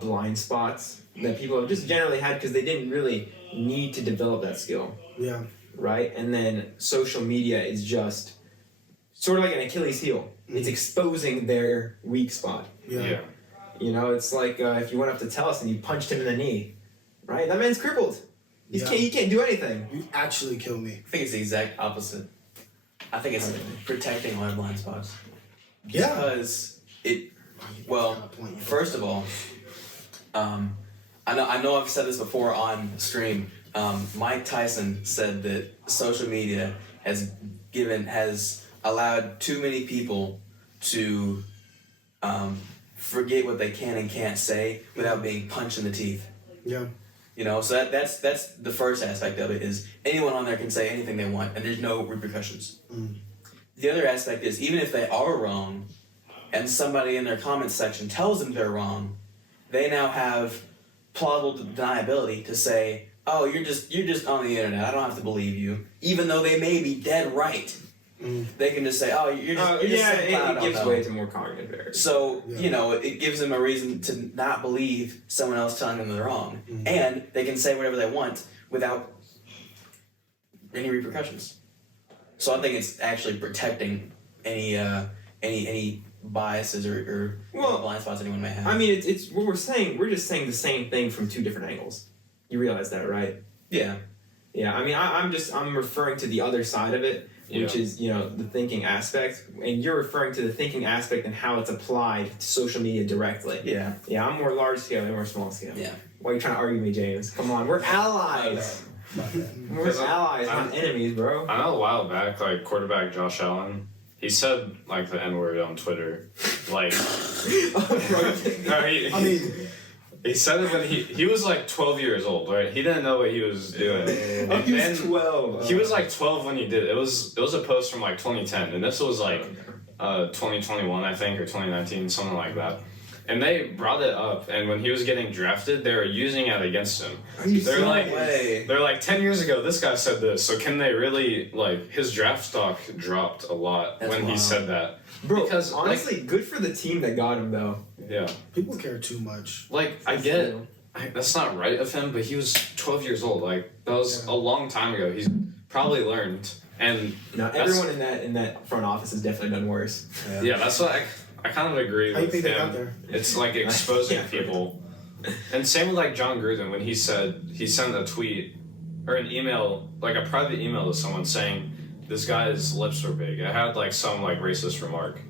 blind spots that people have just generally had because they didn't really need to develop that skill. Yeah. Right? And then social media is just sort of like an Achilles heel. It's exposing their weak spot. Yeah. Yeah. It's like if you went up to Tellus and you punched him in the knee, right? That man's crippled. Yeah. He can't do anything. You actually kill me. I think it's the exact opposite. I think it's protecting our blind spots. Yeah. Because first of all, I know I've said this before on stream. Mike Tyson said that social media has allowed too many people to forget what they can and can't say without being punched in the teeth. Yeah. So that's the first aspect of it is anyone on there can say anything they want and there's no repercussions. The other aspect is even if they are wrong and somebody in their comments section tells them they're wrong, they now have plausible deniability to say, oh, you're just on the internet, I don't have to believe you, even though they may be dead right. they can just say, "Oh, you're just some clown." it gives way to more cognitive errors. So it gives them a reason to not believe someone else telling them they're wrong, and they can say whatever they want without any repercussions. So I think it's actually protecting any biases or blind spots anyone may have. I mean, it's what we're saying. We're just saying the same thing from two different angles. You realize that, right? Yeah. Yeah. I mean, I'm referring to the other side of it, which is the thinking aspect, and you're referring to the thinking aspect and how it's applied to social media directly. Yeah. Yeah. I'm more large scale and more small scale. Yeah. Why are you trying to argue with me, James? Come on, we're allies. We're allies, not enemies, bro. I know a while back, like quarterback Josh Allen, he said like the N-word on Twitter, like. He said it when he was like 12 years old, right? He didn't know what he was doing. He was 12. He was like 12 when he did it. It was a post from like 2010, and this was like 2021, I think, or 2019, something like that. And they brought it up, and when he was getting drafted, they were using it against him. They're like 10 years ago, this guy said this, so can they really, like, his draft stock dropped a lot he said that. Bro, because honestly, good for the team that got him, though. Yeah. People care too much. Like, I get it. That's not right of him, but he was 12 years old. Like, that was a long time ago. He's probably learned. And everyone in that front office has definitely done worse. Yeah, that's what I kind of agree How with you think him. they got there? It's like exposing people. And same with like John Gruden when he said he sent a tweet or an email, like a private email to someone saying this guy's lips were big. It had like some like racist remark.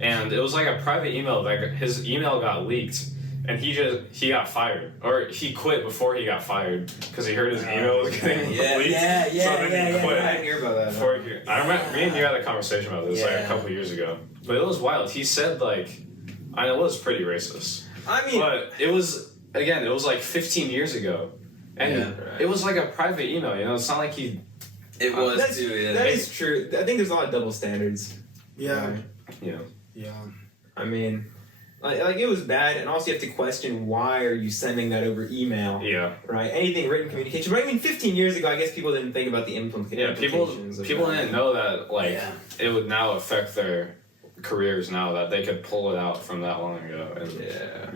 And it was like a private email that his email got leaked and he got fired. Or he quit before he got fired because he heard his email was getting leaked. So then he quit. I didn't hear about that. I remember me and you had a conversation about this like a couple years ago. But it was wild. He said like, I know it was pretty racist. I mean, but it was like 15 years ago. And it was like a private email, it's not like he... It was too, yeah. That is true. I think there's a lot of double standards. Yeah. Yeah. I mean, like it was bad, and also you have to question why are you sending that over email? Yeah. Right? Anything written communication. But I mean, 15 years ago, I guess people didn't think about the implications. Yeah, people didn't know that, like, it would now affect their careers now, that they could pull it out from that long ago and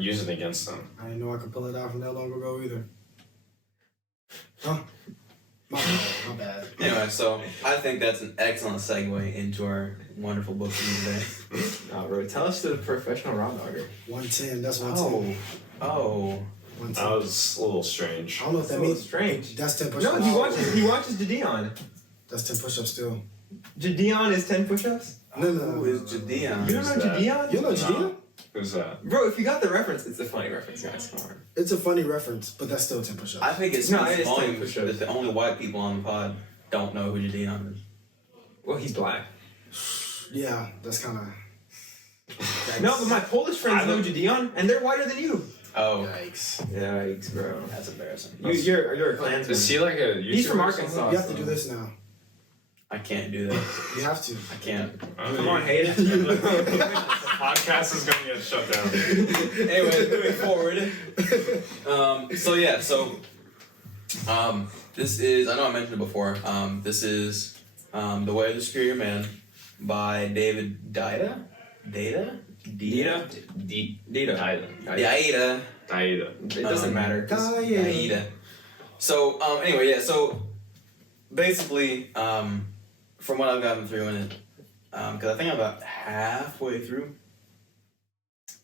use it against them. I didn't know I could pull it out from that long ago either. Huh? My bad. Anyway, so I think that's an excellent segue into our wonderful book today. Bro, tell us the professional raw dogger. 110, that's 110. Oh. 110. That was a little strange. I don't know if that means strange. That's 10 push-ups. No, he watches Jadion. That's 10 push-ups still. Jadion is 10 push-ups? No. Who is Jadion? You don't know Jadion? You know Jadion? Who's that? Bro, if you got the reference, it's a funny reference, guys. Come on. It's a funny reference, but that's still 10 push-ups. I think it's it volume is 10 that the only white people on the pod don't know who Jadion is. Well, he's black. Yeah, that's kind of... No, but my Polish friends know Jadion, and they're whiter than you. Oh. Yikes, bro. That's embarrassing. You're a Klansman. Is he like a YouTuber? He's from Arkansas. You have to do this now. I can't do that. You have to. I can't. Come on, Hayden. The podcast is gonna get shut down. Anyway, moving forward. This is, I know I mentioned it before, this is The Way of the Superior Man by David Dida. Dida. It doesn't matter. Dida. So, anyway, so basically, from what I've gotten through in it, because I think I'm about halfway through,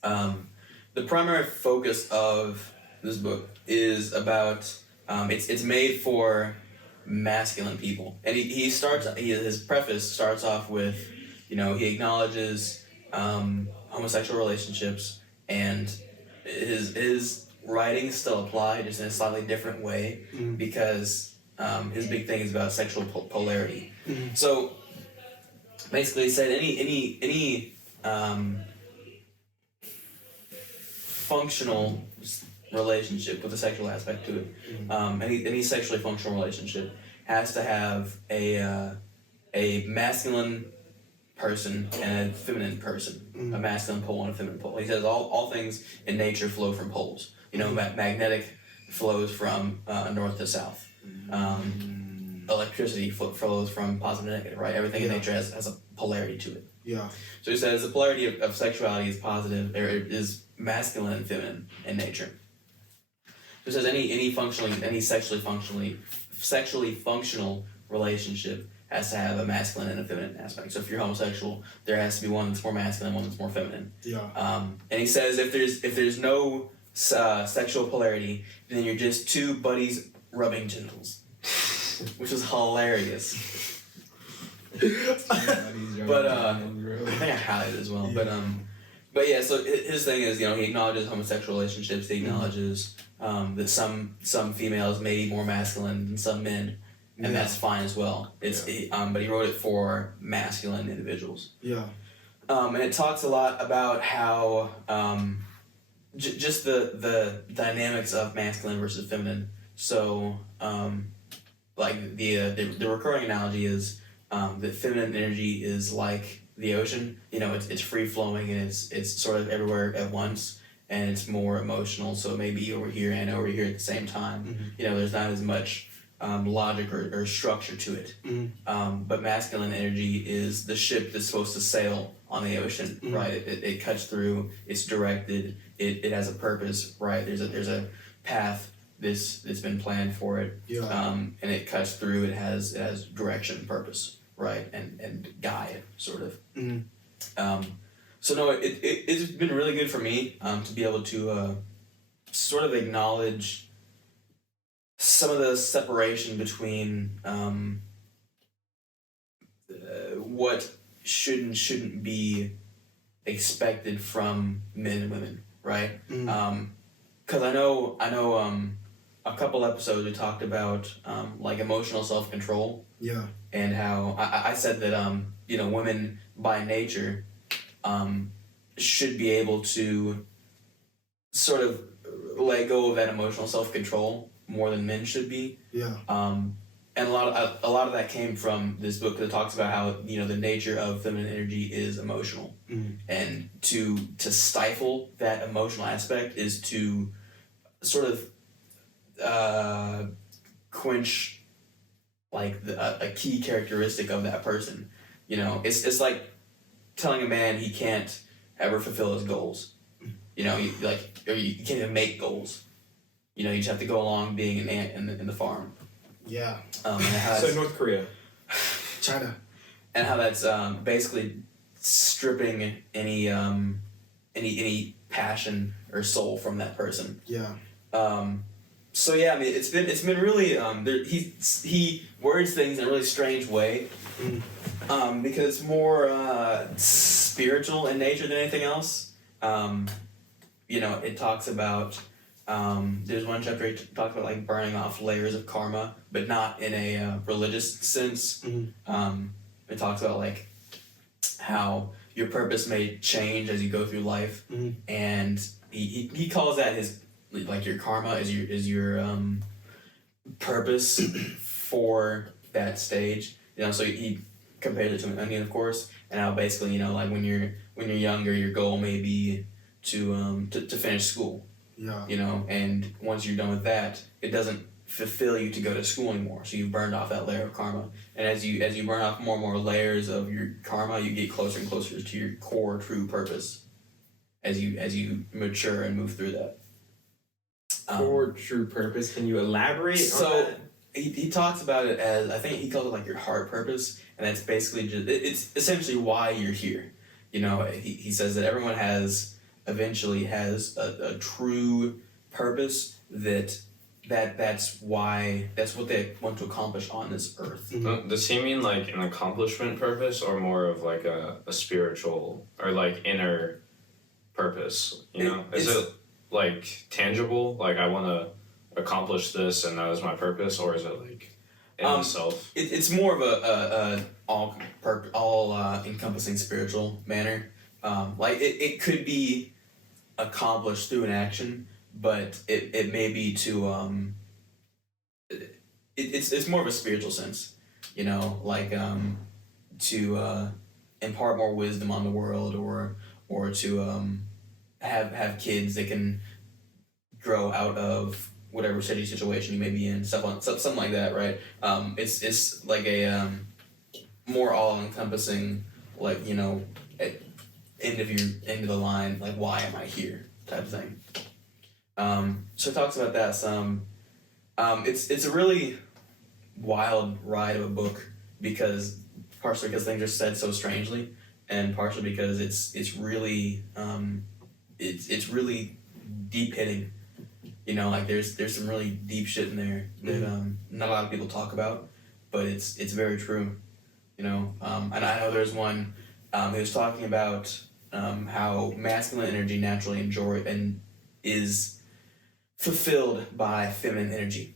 the primary focus of this book is about it's made for masculine people, and his preface starts off with, he acknowledges homosexual relationships, and his writings still apply, just in a slightly different way, because his big thing is about sexual polarity. So basically, he said any functional relationship with a sexual aspect to it, any sexually functional relationship has to have a masculine person and a feminine person, a masculine pole and a feminine pole. He says all things in nature flow from poles. Magnetic flows from north to south. electricity flows from positive and negative, right? Everything in nature has a polarity to it. Yeah. So he says the polarity of sexuality is positive, or is masculine and feminine in nature. So it says any sexually functional relationship has to have a masculine and a feminine aspect. So if you're homosexual, there has to be one that's more masculine, one that's more feminine. Yeah. And he says if there's no sexual polarity, then you're just two buddies rubbing genitals, which is hilarious. But I think I highlighted it as well. Yeah. But yeah. So his thing is, he acknowledges homosexual relationships. He acknowledges that some females may be more masculine than some men, and that's fine as well. But he wrote it for masculine individuals. Yeah. And it talks a lot about how just the dynamics of masculine versus feminine. So like the recurring analogy is that feminine energy is like the ocean. It's free flowing and it's sort of everywhere at once, and it's more emotional. So it may be over here and over here at the same time. There's not as much logic or structure to it. But masculine energy is the ship that's supposed to sail on the ocean, right? It cuts through. It's directed. It has a purpose, right? There's a path that's been planned for it. Yeah. And it cuts through. It has direction, purpose, right, and guide, sort of. So no, it's been really good for me to be able to sort of acknowledge some of the separation between what should and shouldn't be expected from men and women, right? Because I know a couple episodes we talked about like emotional self-control. Yeah. And how I said that women by nature should be able to sort of let go of that emotional self-control more than men should be. Yeah. And a lot of that came from this book that talks about how the nature of feminine energy is emotional, and to stifle that emotional aspect is to sort of quench like a key characteristic of that person. It's like telling a man he can't ever fulfill his goals. You can't even make goals. You just have to go along being an ant in the farm. Yeah. So North Korea, China, and how that's basically stripping any passion or soul from that person. Yeah. So yeah, I mean, it's been really he words things in a really strange way, because it's more spiritual in nature than anything else. It talks about there's one chapter he talks about like burning off layers of karma, but not in a religious sense. It talks about like how your purpose may change as you go through life, and he calls that his like your karma is your purpose for that stage. So he compared it to an onion, of course, and how basically like when you're younger, your goal may be to finish school. Yeah. And once you're done with that, it doesn't fulfill you to go to school anymore. So you've burned off that layer of karma. And as you burn off more and more layers of your karma, you get closer and closer to your core true purpose as you mature and move through that. core true purpose. Can you elaborate on that? He talks about it as, I think he calls it like your heart purpose, and that's basically just, it's essentially why you're here. He says that everyone eventually has a true purpose that's what they want to accomplish on this earth. Does he mean like an accomplishment purpose, or more of like a spiritual or like inner purpose? Is it like tangible? Like I want to accomplish this and that is my purpose, or is it like in itself? It's more of a all encompassing spiritual manner. Like it could be accomplished through an action, but it may be to it's more of a spiritual sense, like to impart more wisdom on the world, or to have kids that can grow out of whatever shitty situation you may be in, something like that, right? It's like a more all-encompassing, like, you know, end of the line, like, why am I here type of thing. So it talks about that some. It's a really wild ride of a book partially because things are said so strangely, and partially because it's really it's really deep hitting. You know, like there's some really deep shit in there that not a lot of people talk about, but it's very true. You know, and I know there's one he was talking about how masculine energy naturally is fulfilled by feminine energy,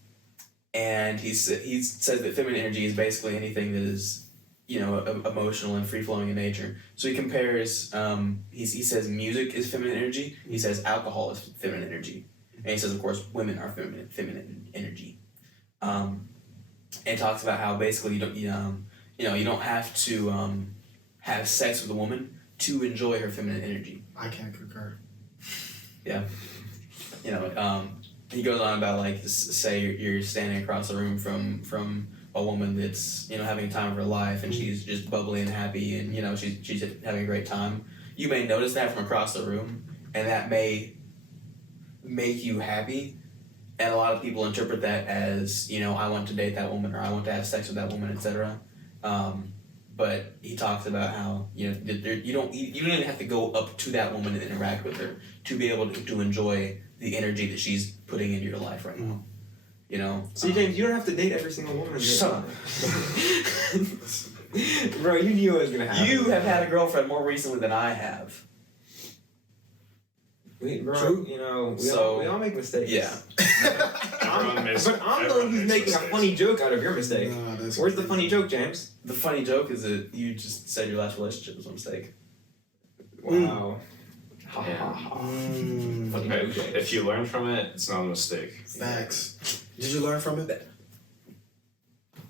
and he says that feminine energy is basically anything that is, you know, emotional and free flowing in nature. So he compares. He says music is feminine energy. He says alcohol is feminine energy, and he says, of course, women are feminine energy. And talks about how basically you don't have to have sex with a woman to enjoy her feminine energy. I can't concur. Yeah. You know, he goes on about, like, say you're standing across the room from a woman that's, you know, having time of her life, and she's just bubbly and happy, and, you know, she's having a great time. You may notice that from across the room, and that may make you happy, and a lot of people interpret that as, you know, I want to date that woman, or I want to have sex with that woman, etc. But he talks about how, you know, you don't even have to go up to that woman and interact with her to be able to enjoy the energy that she's putting into your life right now. You know. See, James, you don't have to date every single woman. Shut up. Bro, you knew it was gonna happen. You have had a girlfriend more recently than I have. True. You know, we all make mistakes. Yeah. But I'm the one who's making a funny joke out of your mistake. No, that's Where's the crazy. funny joke, James? The funny joke is that you just said your last relationship was a mistake. Wow. Ha Yeah. ha ha. Funny Okay, joke, James. if you learn from it, it's not a mistake. Facts. Did you learn from it?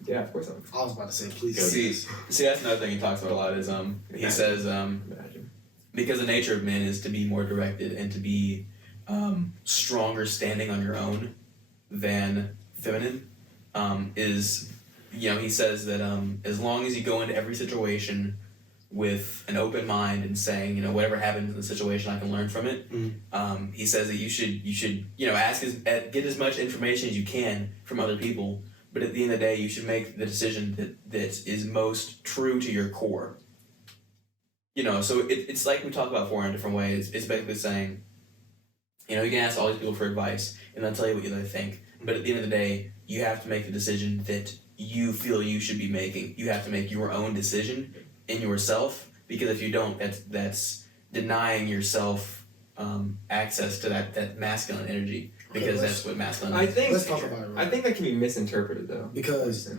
Yeah, of course I was about to say, please. See, that's another thing he talks about a lot is he says Imagine. because the nature of men is to be more directed and to be stronger standing on your own than feminine, is, you know, he says that as long as you go into every situation with an open mind and saying, you know, whatever happens in the situation, I can learn from it. He says that you should you know, get as much information as you can from other people, but at the end of the day, you should make the decision that is most true to your core. You know, so it's like we talk about before in different ways. It's basically saying, you know, you can ask all these people for advice, and they'll tell you what they think. But at the end of the day, you have to make the decision that you feel you should be making. You have to make your own decision in yourself, because if you don't, that's denying yourself access to that masculine energy, because that's what masculine I is. think Let's talk about it. I think that can be misinterpreted though. Because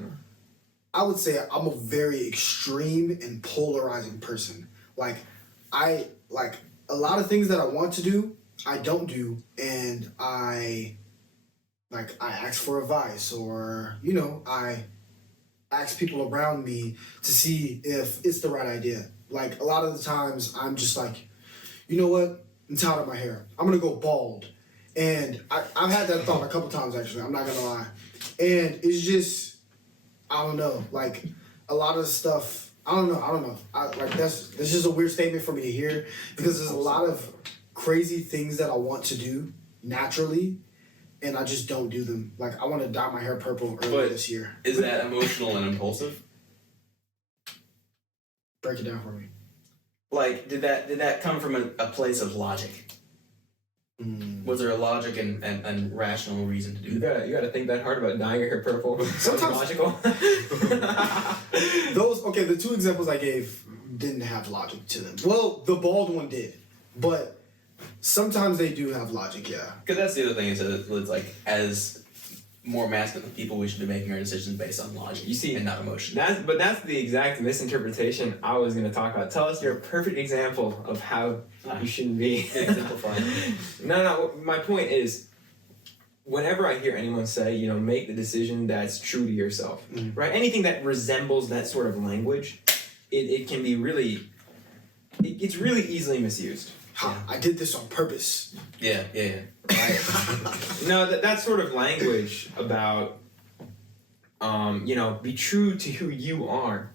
I would say I'm a very extreme and polarizing person. Like a lot of things that I want to do, I don't do, and I ask for advice, or, you know, I ask people around me to see if it's the right idea. Like, a lot of the times I'm just like, you know what? I'm tired of my hair. I'm gonna go bald. And I've had that thought a couple times, actually. I'm not gonna lie. And it's just, I don't know. Like, a lot of the stuff, I don't know. That's just a weird statement for me to hear, because there's a lot of crazy things that I want to do naturally, and I just don't do them. Like, I want to dye my hair purple earlier this year. Is that emotional and impulsive? Break it down for me. Like, did that come from a place of logic? Was there a logic and rational reason to do that? You gotta think that hard about dyeing your hair purple. Sometimes- logical. The two examples I gave didn't have logic to them. Well, the bald one did, but sometimes they do have logic, yeah. Because that's the other thing, is that it's like, as more masculine people, we should be making our decisions based on logic, You see, and not emotion. That's the exact misinterpretation I was gonna talk about. Tell us your perfect example of how you shouldn't be. Exemplify. No. My point is, whenever I hear anyone say, you know, make the decision that's true to yourself, right? Anything that resembles that sort of language, it can be really, it's really easily misused. I did this on purpose. Yeah. No, that sort of language about, be true to who you are,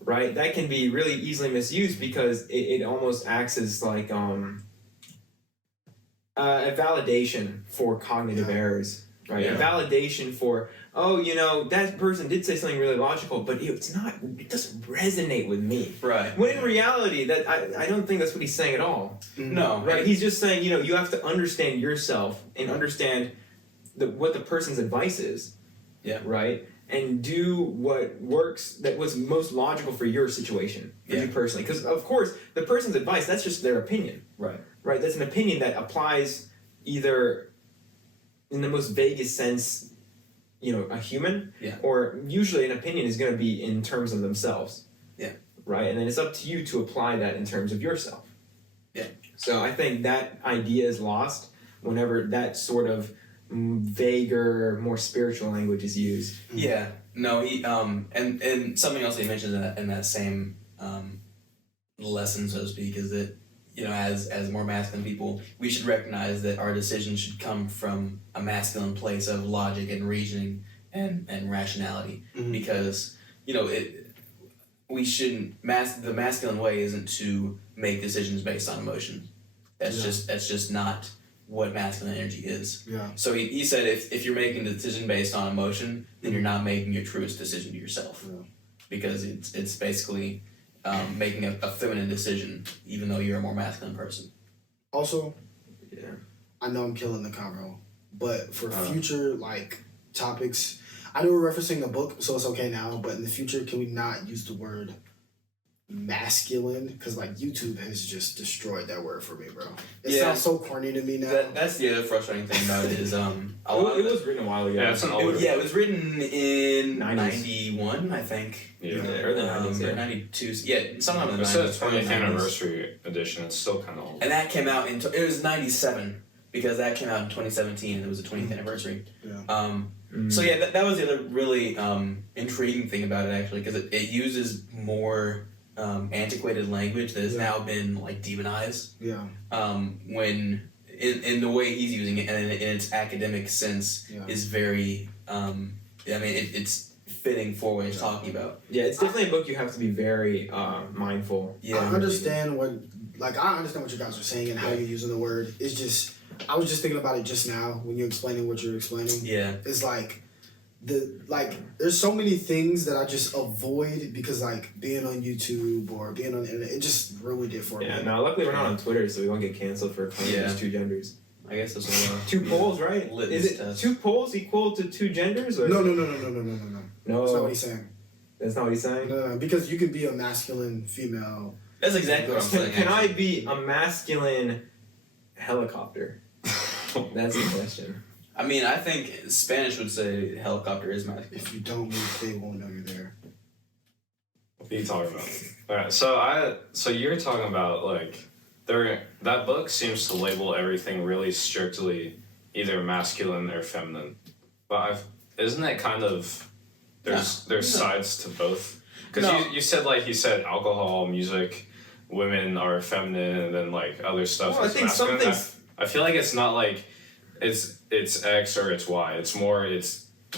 right? That can be really easily misused because it almost acts as like a validation for cognitive errors, right? Yeah. A validation for, that person did say something really logical, but it doesn't resonate with me. Right. When in reality, that I don't think that's what he's saying at all. No. Right? He's just saying, you have to understand yourself and understand what the person's advice is. Yeah. Right? And do what works, that was most logical for your situation, for you personally. Because, of course, the person's advice, that's just their opinion. Right. Right? That's an opinion that applies either in the most vaguest sense, a human, or usually an opinion is going to be in terms of themselves. Yeah. Right? And then it's up to you to apply that in terms of yourself. Yeah. So I think that idea is lost whenever that sort of vaguer, more spiritual language is used. Yeah. No, he and something else he mentioned in that same lesson, so to speak, is that as more masculine people, we should recognize that our decisions should come from a masculine place of logic and reasoning and rationality, because we shouldn't the masculine way isn't to make decisions based on emotion. That's just not what masculine energy is. Yeah. So he said if you're making a decision based on emotion, then you're not making your truest decision to yourself, because it's basically making a feminine decision, even though you're a more masculine person. Also, I know I'm killing the convo, but for future topics, I know we're referencing the book, so it's okay now. But in the future, can we not use the word masculine? Because YouTube has just destroyed that word for me, bro. It sounds so corny to me now. That's the other frustrating thing about it is it was written a while ago. Yeah, it's an older. it was written in 90s. 91, I think. Yeah, early 90s, or 92. Yeah, sometime in the 90s. It's the 20th 90s. anniversary edition. It's still kind of old. And that came out it was 97, because that came out in 2017 and it was the 20th anniversary. Yeah. So yeah, that was the other really intriguing thing about it, actually, because it uses more antiquated language that has now been demonized. Yeah. When in the way he's using it and in its academic sense is very it's fitting for what he's talking about. Yeah, it's definitely a book you have to be very mindful. Yeah. I understand what you guys are saying and how you're using the word. It's just, I was just thinking about it just now when you're explaining what you're explaining. Yeah. It's there's so many things that I just avoid because being on YouTube or being on the internet, it just ruined it for me. Yeah, no, luckily we're not on Twitter, so we won't get canceled for calling us two genders. I guess that's what two poles, right? Litmus Is it test. two poles equal to two genders? Or? No. No, That's not what he's saying. That's not what he's saying? No, because you can be a masculine female. That's exactly what I'm saying. Can I be a masculine helicopter? That's the question. I mean, I think Spanish would say helicopter is masculine. If you don't move, they won't know you're there. What are you talking about? Alright, so you're talking about that book seems to label everything really strictly either masculine or feminine. But isn't it kind of there's sides to both? Because you said alcohol, music, women are feminine, and then other stuff Well, is I think masculine. something's- I feel like it's not it's X or it's Y. It's more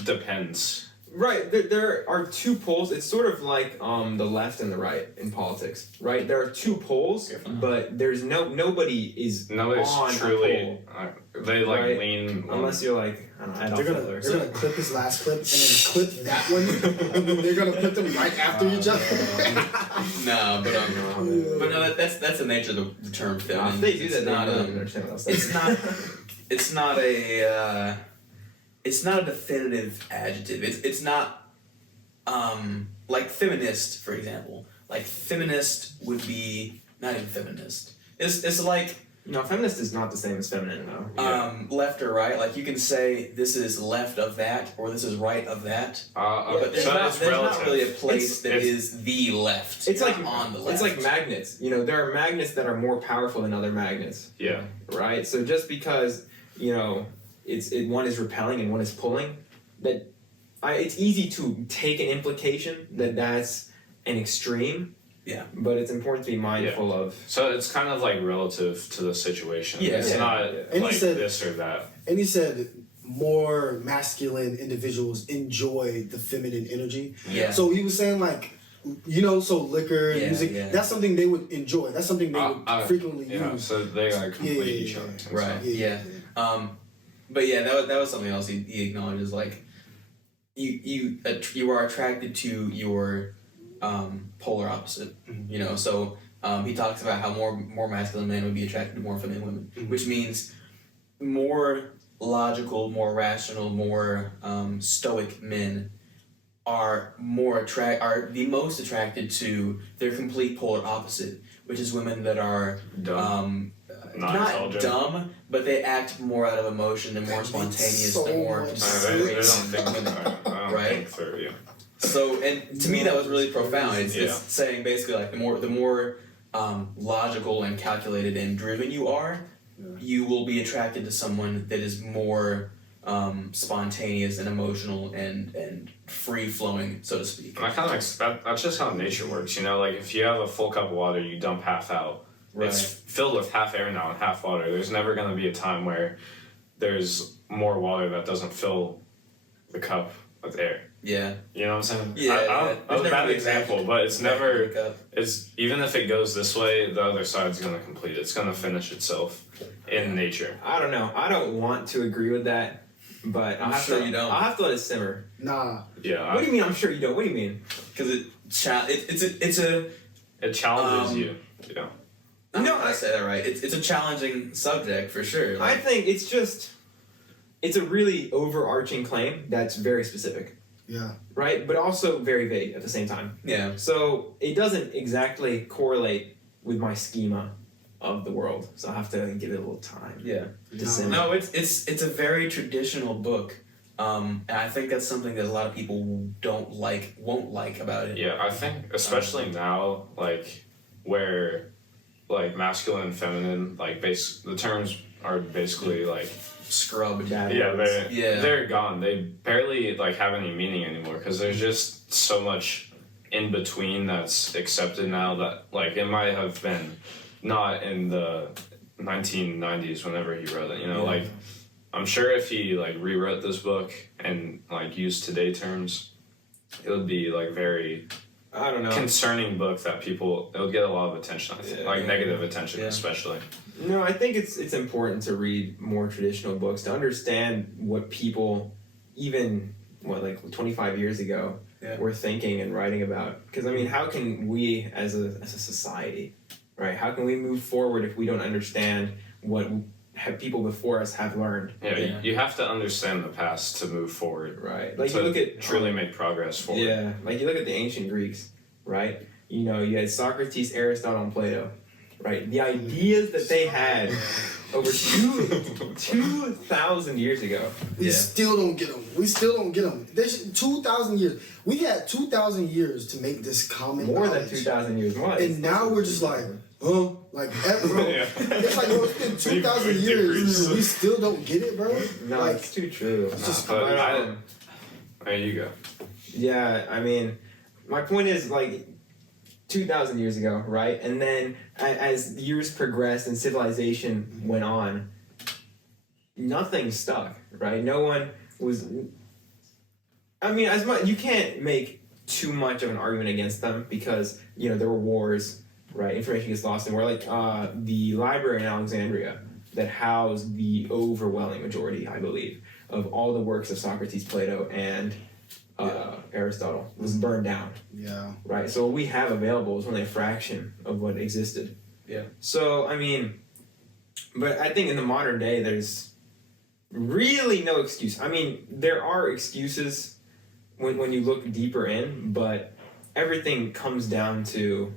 depends. Right, there are two poles. It's sort of like the left and the right in politics, right? There are two poles, but there's nobody is Nobody's on truly. a pole, They right? Lean unless you're Adolf Hitler. They're gonna clip his last clip and then clip that one, and then they're gonna put them right after each other. No, but no, that's the nature of the term feminine. If they do that, It's not, they don't understand what I'm saying. it's not a definitive adjective. It's not like feminist, for example. Like feminist would be not even feminist. It's like No, feminist is not the same as feminine, though. left or right. Like you can say this is left of that or this is right of that. But there's, not really a place that is the left. It's like on the left. It's like magnets. There are magnets that are more powerful than other magnets. Yeah. Right. So just because one is repelling and one is pulling, it's easy to take an implication that that's an extreme, Yeah. But it's important to be mindful of. So it's kind of like relative to the situation. Yeah. It's not And like he said, this or that. And he said more masculine individuals enjoy the feminine energy. Yeah. So he was saying like, so liquor, Yeah, music, yeah. that's something they would enjoy. That's something they would frequently use. So they like complete each other. Right. Yeah. But yeah, that was something else he acknowledges. Like, you are attracted to your polar opposite. Mm-hmm. So he talks about how more masculine men would be attracted to more feminine women, which means more logical, more rational, more stoic men are the most attracted to their complete polar opposite, which is women that are not dumb, but they act more out of emotion. They're more spontaneous. They're more right. So, and to me, that was really profound. It's saying basically like the more logical and calculated and driven you are, you will be attracted to someone that is more spontaneous and emotional and free flowing, so to speak. And I kind of that's just how nature works. Like if you have a full cup of water, you dump half out. Right. It's filled with half air now and half water. There's never going to be a time where there's more water that doesn't fill the cup with air. Yeah. You know what I'm saying? Yeah. That was a bad example, but it's never. It's even if it goes this way, the other side's going to complete it. It's going to finish itself in nature. I don't know. I don't want to agree with that, but I'll have to let it simmer. Nah. Yeah. What do you mean? I'm sure you don't. What do you mean? Because it challenges you. I say that right. It's a challenging subject for sure. I think it's a really overarching claim that's very specific. Yeah. Right? But also very vague at the same time. Yeah. So it doesn't exactly correlate with my schema of the world. So I have to give it a little time. Yeah. No, it's a very traditional book. And I think that's something that a lot of people won't like about it. Yeah, I think especially now, like where like masculine and feminine, like the terms are basically like scrubbed. They're gone. They barely like have any meaning anymore because there's just so much in between that's accepted now that like it might have been not in the 1990s whenever he wrote it. Like I'm sure if he like rewrote this book and like used today terms, it would be like very concerning book that it would get a lot of attention. I think, negative attention especially. No, I think it's important to read more traditional books to understand what people, even 25 years ago, were thinking and writing about. Because I mean, how can we as a society, right? How can we move forward if we don't understand what people before us have learned? Yeah, you have to understand the past to move forward, right? Like to you look at truly make progress forward. Yeah, like you look at the ancient Greeks, right? You had Socrates, Aristotle, and Plato. Right, the ideas that they had over 2,000 years ago. We still don't get them. There's 2,000 years. We had 2,000 years to make this common More knowledge. than 2,000 years. What? And now we're just like, bro. It's like, it's been 2,000 years and we still don't get it, bro. No, like, it's too true. It's just there you go. Yeah, I mean, my point is 2,000 years ago, right? And then as years progressed and civilization went on, nothing stuck, right? No one was. I mean, you can't make too much of an argument against them because there were wars, right? Information gets lost, and we're like the library in Alexandria that housed the overwhelming majority, I believe, of all the works of Socrates, Plato, and Aristotle was burned down. Yeah. Right. So what we have available is only a fraction of what existed. Yeah. So I mean, but I think in the modern day there's really no excuse. I mean, there are excuses when you look deeper in, but everything comes down to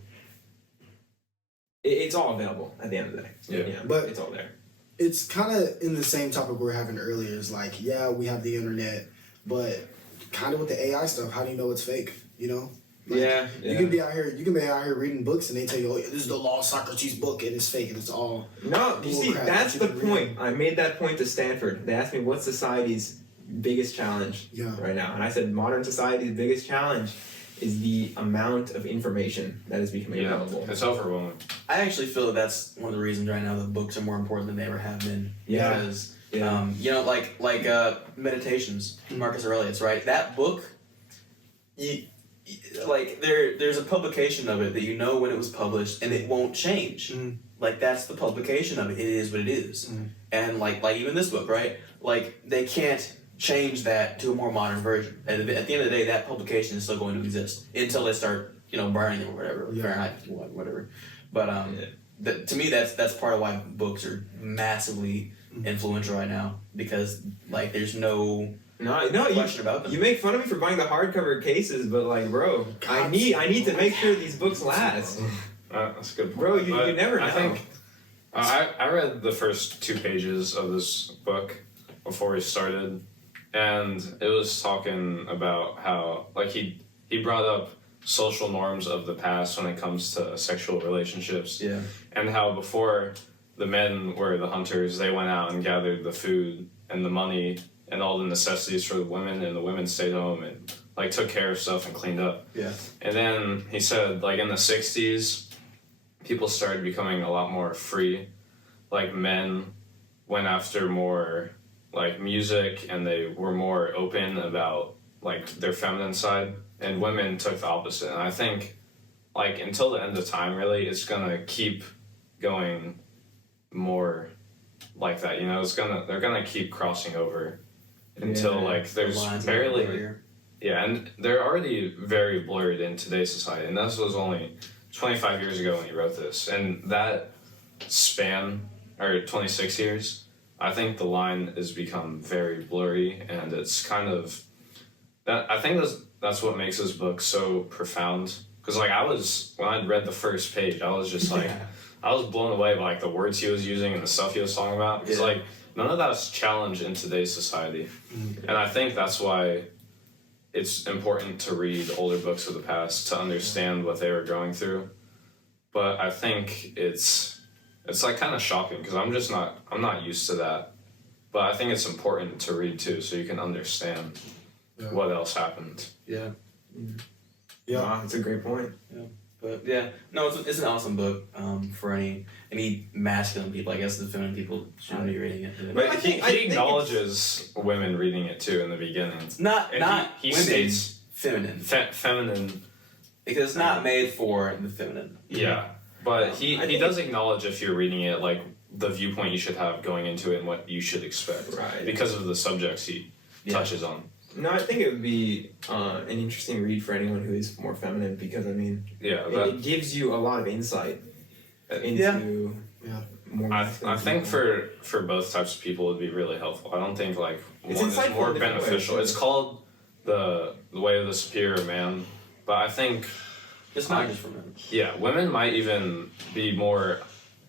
it's all available at the end of the day. Yeah. But it's all there. It's kind of in the same topic we were having earlier. It's like, we have the internet, but kind of with the AI stuff, how do you know it's fake? You can be out here reading books and they tell you, this is the Lost Socrates book and it's fake and it's all. No, you see, that's the point. I made that point to Stanford. They asked me what's society's biggest challenge right now, and I said modern society's biggest challenge is the amount of information that is becoming available. It's overwhelming. I actually feel that that's one of the reasons right now that books are more important than they ever have been. Yeah. Because, Yeah. you know, like Meditations, Marcus Aurelius, right? That book, like there's a publication of it that you know when it was published and it won't change. Like that's the publication of it. It is what it is. And like even this book, right? Like they can't change that to a more modern version. At the end of the day, that publication is still going to exist until they start, you know, burning them or whatever, Fahrenheit, whatever. But to me, that's part of why books are massively influential right now, because like there's no question about them. You make fun of me for buying the hardcover cases, but like, bro, I need to make sure these books last. That's a good point. Bro, you never know. I think I read the first 2 pages of this book before we started, and it was talking about how like he brought up social norms of the past when it comes to sexual relationships. Yeah. And how before the men were the hunters, they went out and gathered the food and the money and all the necessities for the women, and the women stayed home and like took care of stuff and cleaned up. Yeah. And then he said like in the 60s, people started becoming a lot more free. Like men went after more like music, and they were more open about like their feminine side, and women took the opposite. And I think like until the end of time, really, it's gonna keep going more like that. You know, they're gonna keep crossing over until like there's barely and they're already very blurred in today's society. And this was only 25 years ago when he wrote this, and that span, or 26 years, I think the line has become very blurry, and it's kind of that. I think that's what makes this book so profound. Because like when I read the first page, I was just like, I was blown away by like the words he was using and the stuff he was talking about. Because like none of that's challenged in today's society, and I think that's why it's important to read older books of the past to understand what they were going through. But I think it's like kind of shocking because I'm not used to that. But I think it's important to read too, so you can understand what else happened. Yeah. Yeah. Wow, that's a great point. Yeah. But yeah, no, it's an awesome book for any masculine people. I guess the feminine people shouldn't be reading it. But I think he acknowledges women reading it too in the beginning. Not he women, states feminine. Feminine. Because it's not made for the feminine. Yeah, but he does acknowledge if you're reading it, like the viewpoint you should have going into it and what you should expect, Right. because of the subjects he touches on. No, I think it would be an interesting read for anyone who is more feminine, because I mean, it gives you a lot of insight into more. I think for both types of people, it'd be really helpful. I don't think like It's one is insightful more in different beneficial. ways. It's called the Way of the Superior Man, but I think It's not just for men. women might even be more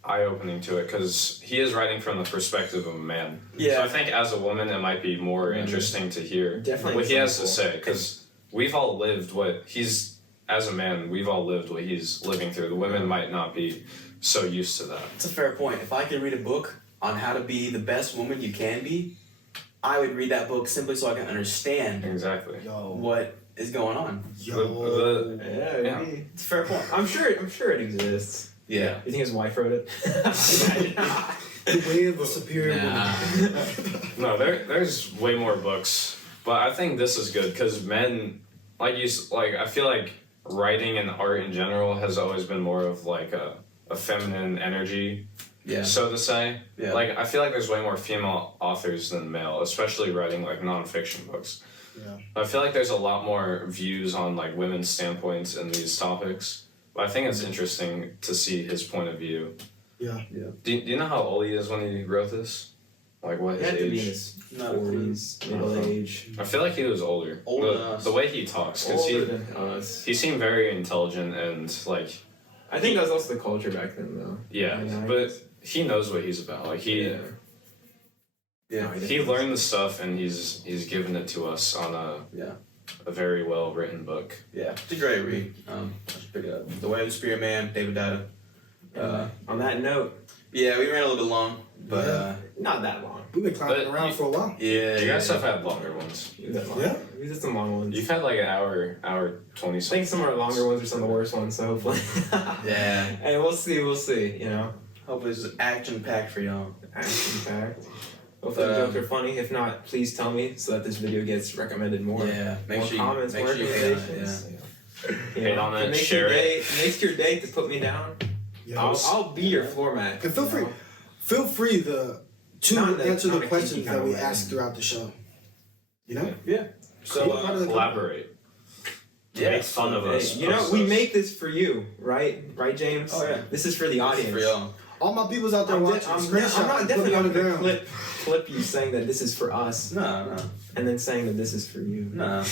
eye-opening to it because he is writing from the perspective of a man. Yeah. So I think as a woman, it might be more interesting to hear Definitely what he has to insightful. say, because we've all lived what he's, as a man, we've all lived what he's living through. The women might not be so used to that. It's a fair point. If I could read a book on how to be the best woman you can be, I would read that book simply so I can understand Exactly. what is going on. Yeah. It's a fair point. I'm sure it exists. Yeah. You think his wife wrote it? The Way of the Superior Woman. No, there's way more books, but I think this is good because men, I feel like writing and art in general has always been more of like a feminine energy, so to say. Yeah. Like I feel like there's way more female authors than male, especially writing like nonfiction books. Yeah. I feel like there's a lot more views on like women's standpoints in these topics. But I think it's interesting to see his point of view. Yeah. Do you know how old he is when he wrote this? Like what He his had to be in age? his Not 40s, middle age. I feel like he was older. Older than us. The way he talks, because Older than us. he seemed very intelligent and like I think that was also the culture back then, though. yeah, Yeah, but he knows what he's about. Like he learned the stuff and he's given it to us on a very well written book. Yeah. It's a great read. I should pick it up. The Way of the Superior Man, David Data. On that note, Yeah, we ran a little bit long, but Not that long. We've been climbing But around you- for a while. Yeah. You guys have had longer ones. It was that long. Yeah. These are some long ones. You've had like an hour 20 I something. think some of our longer ones are some of the worst ones, so hopefully. Yeah. And we'll see, you know. Hopefully it's action packed for y'all. Action packed. Hopefully the jokes are funny. If not, please tell me so that this video gets recommended more. Yeah. Make More sure comments, you more hate on it. recommendations. You Hate know, on if it, makes share your it. day, makes your day to put me down. Yeah. I'll be your floor mat. And feel you free, know? feel free to Not in a- answer not the a kinky questions kind that of we way. ask throughout the show. You know? Yeah. So Cool. Part of the- Collaborate. yeah. Make fun of us. Hey, you know, post we us. make this for you, right? Right, James? Oh, yeah. This is for the audience. For y'all. All my people's out there I'm, watching. I'm screenshot not and definitely put not it on gonna the ground. clip you saying that this is for us, No. and then saying that this is for you. No.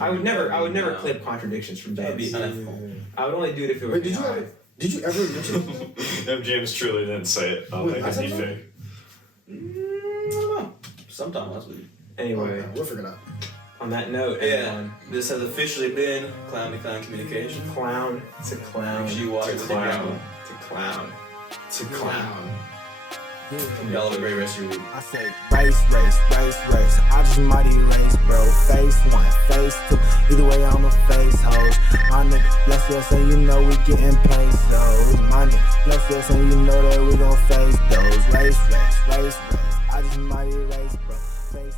I would never No. clip contradictions from That'd be James. unethical. I would only do it if it was Wait, did you behind. ever? Did you ever mention? If James truly didn't say it, I'll Wait, make I a said deep that? fake. I don't know. Sometime last week. Anyway, We'll figure it out. on that note, Yeah. everyone, This has officially been Clown to Clown Communication. clown to clown. Make sure you watch to it with clown your to clown. To clown. Y'all have a great rest of your week. I say race, race, race, race. I just might erase, bro. Face one, face two. Either way, I'ma face hoes. My niggas bless us, and you know we getting pesos. My niggas bless us, and you know that we gon' face those. Race, race, race, race. I just might erase, bro. Face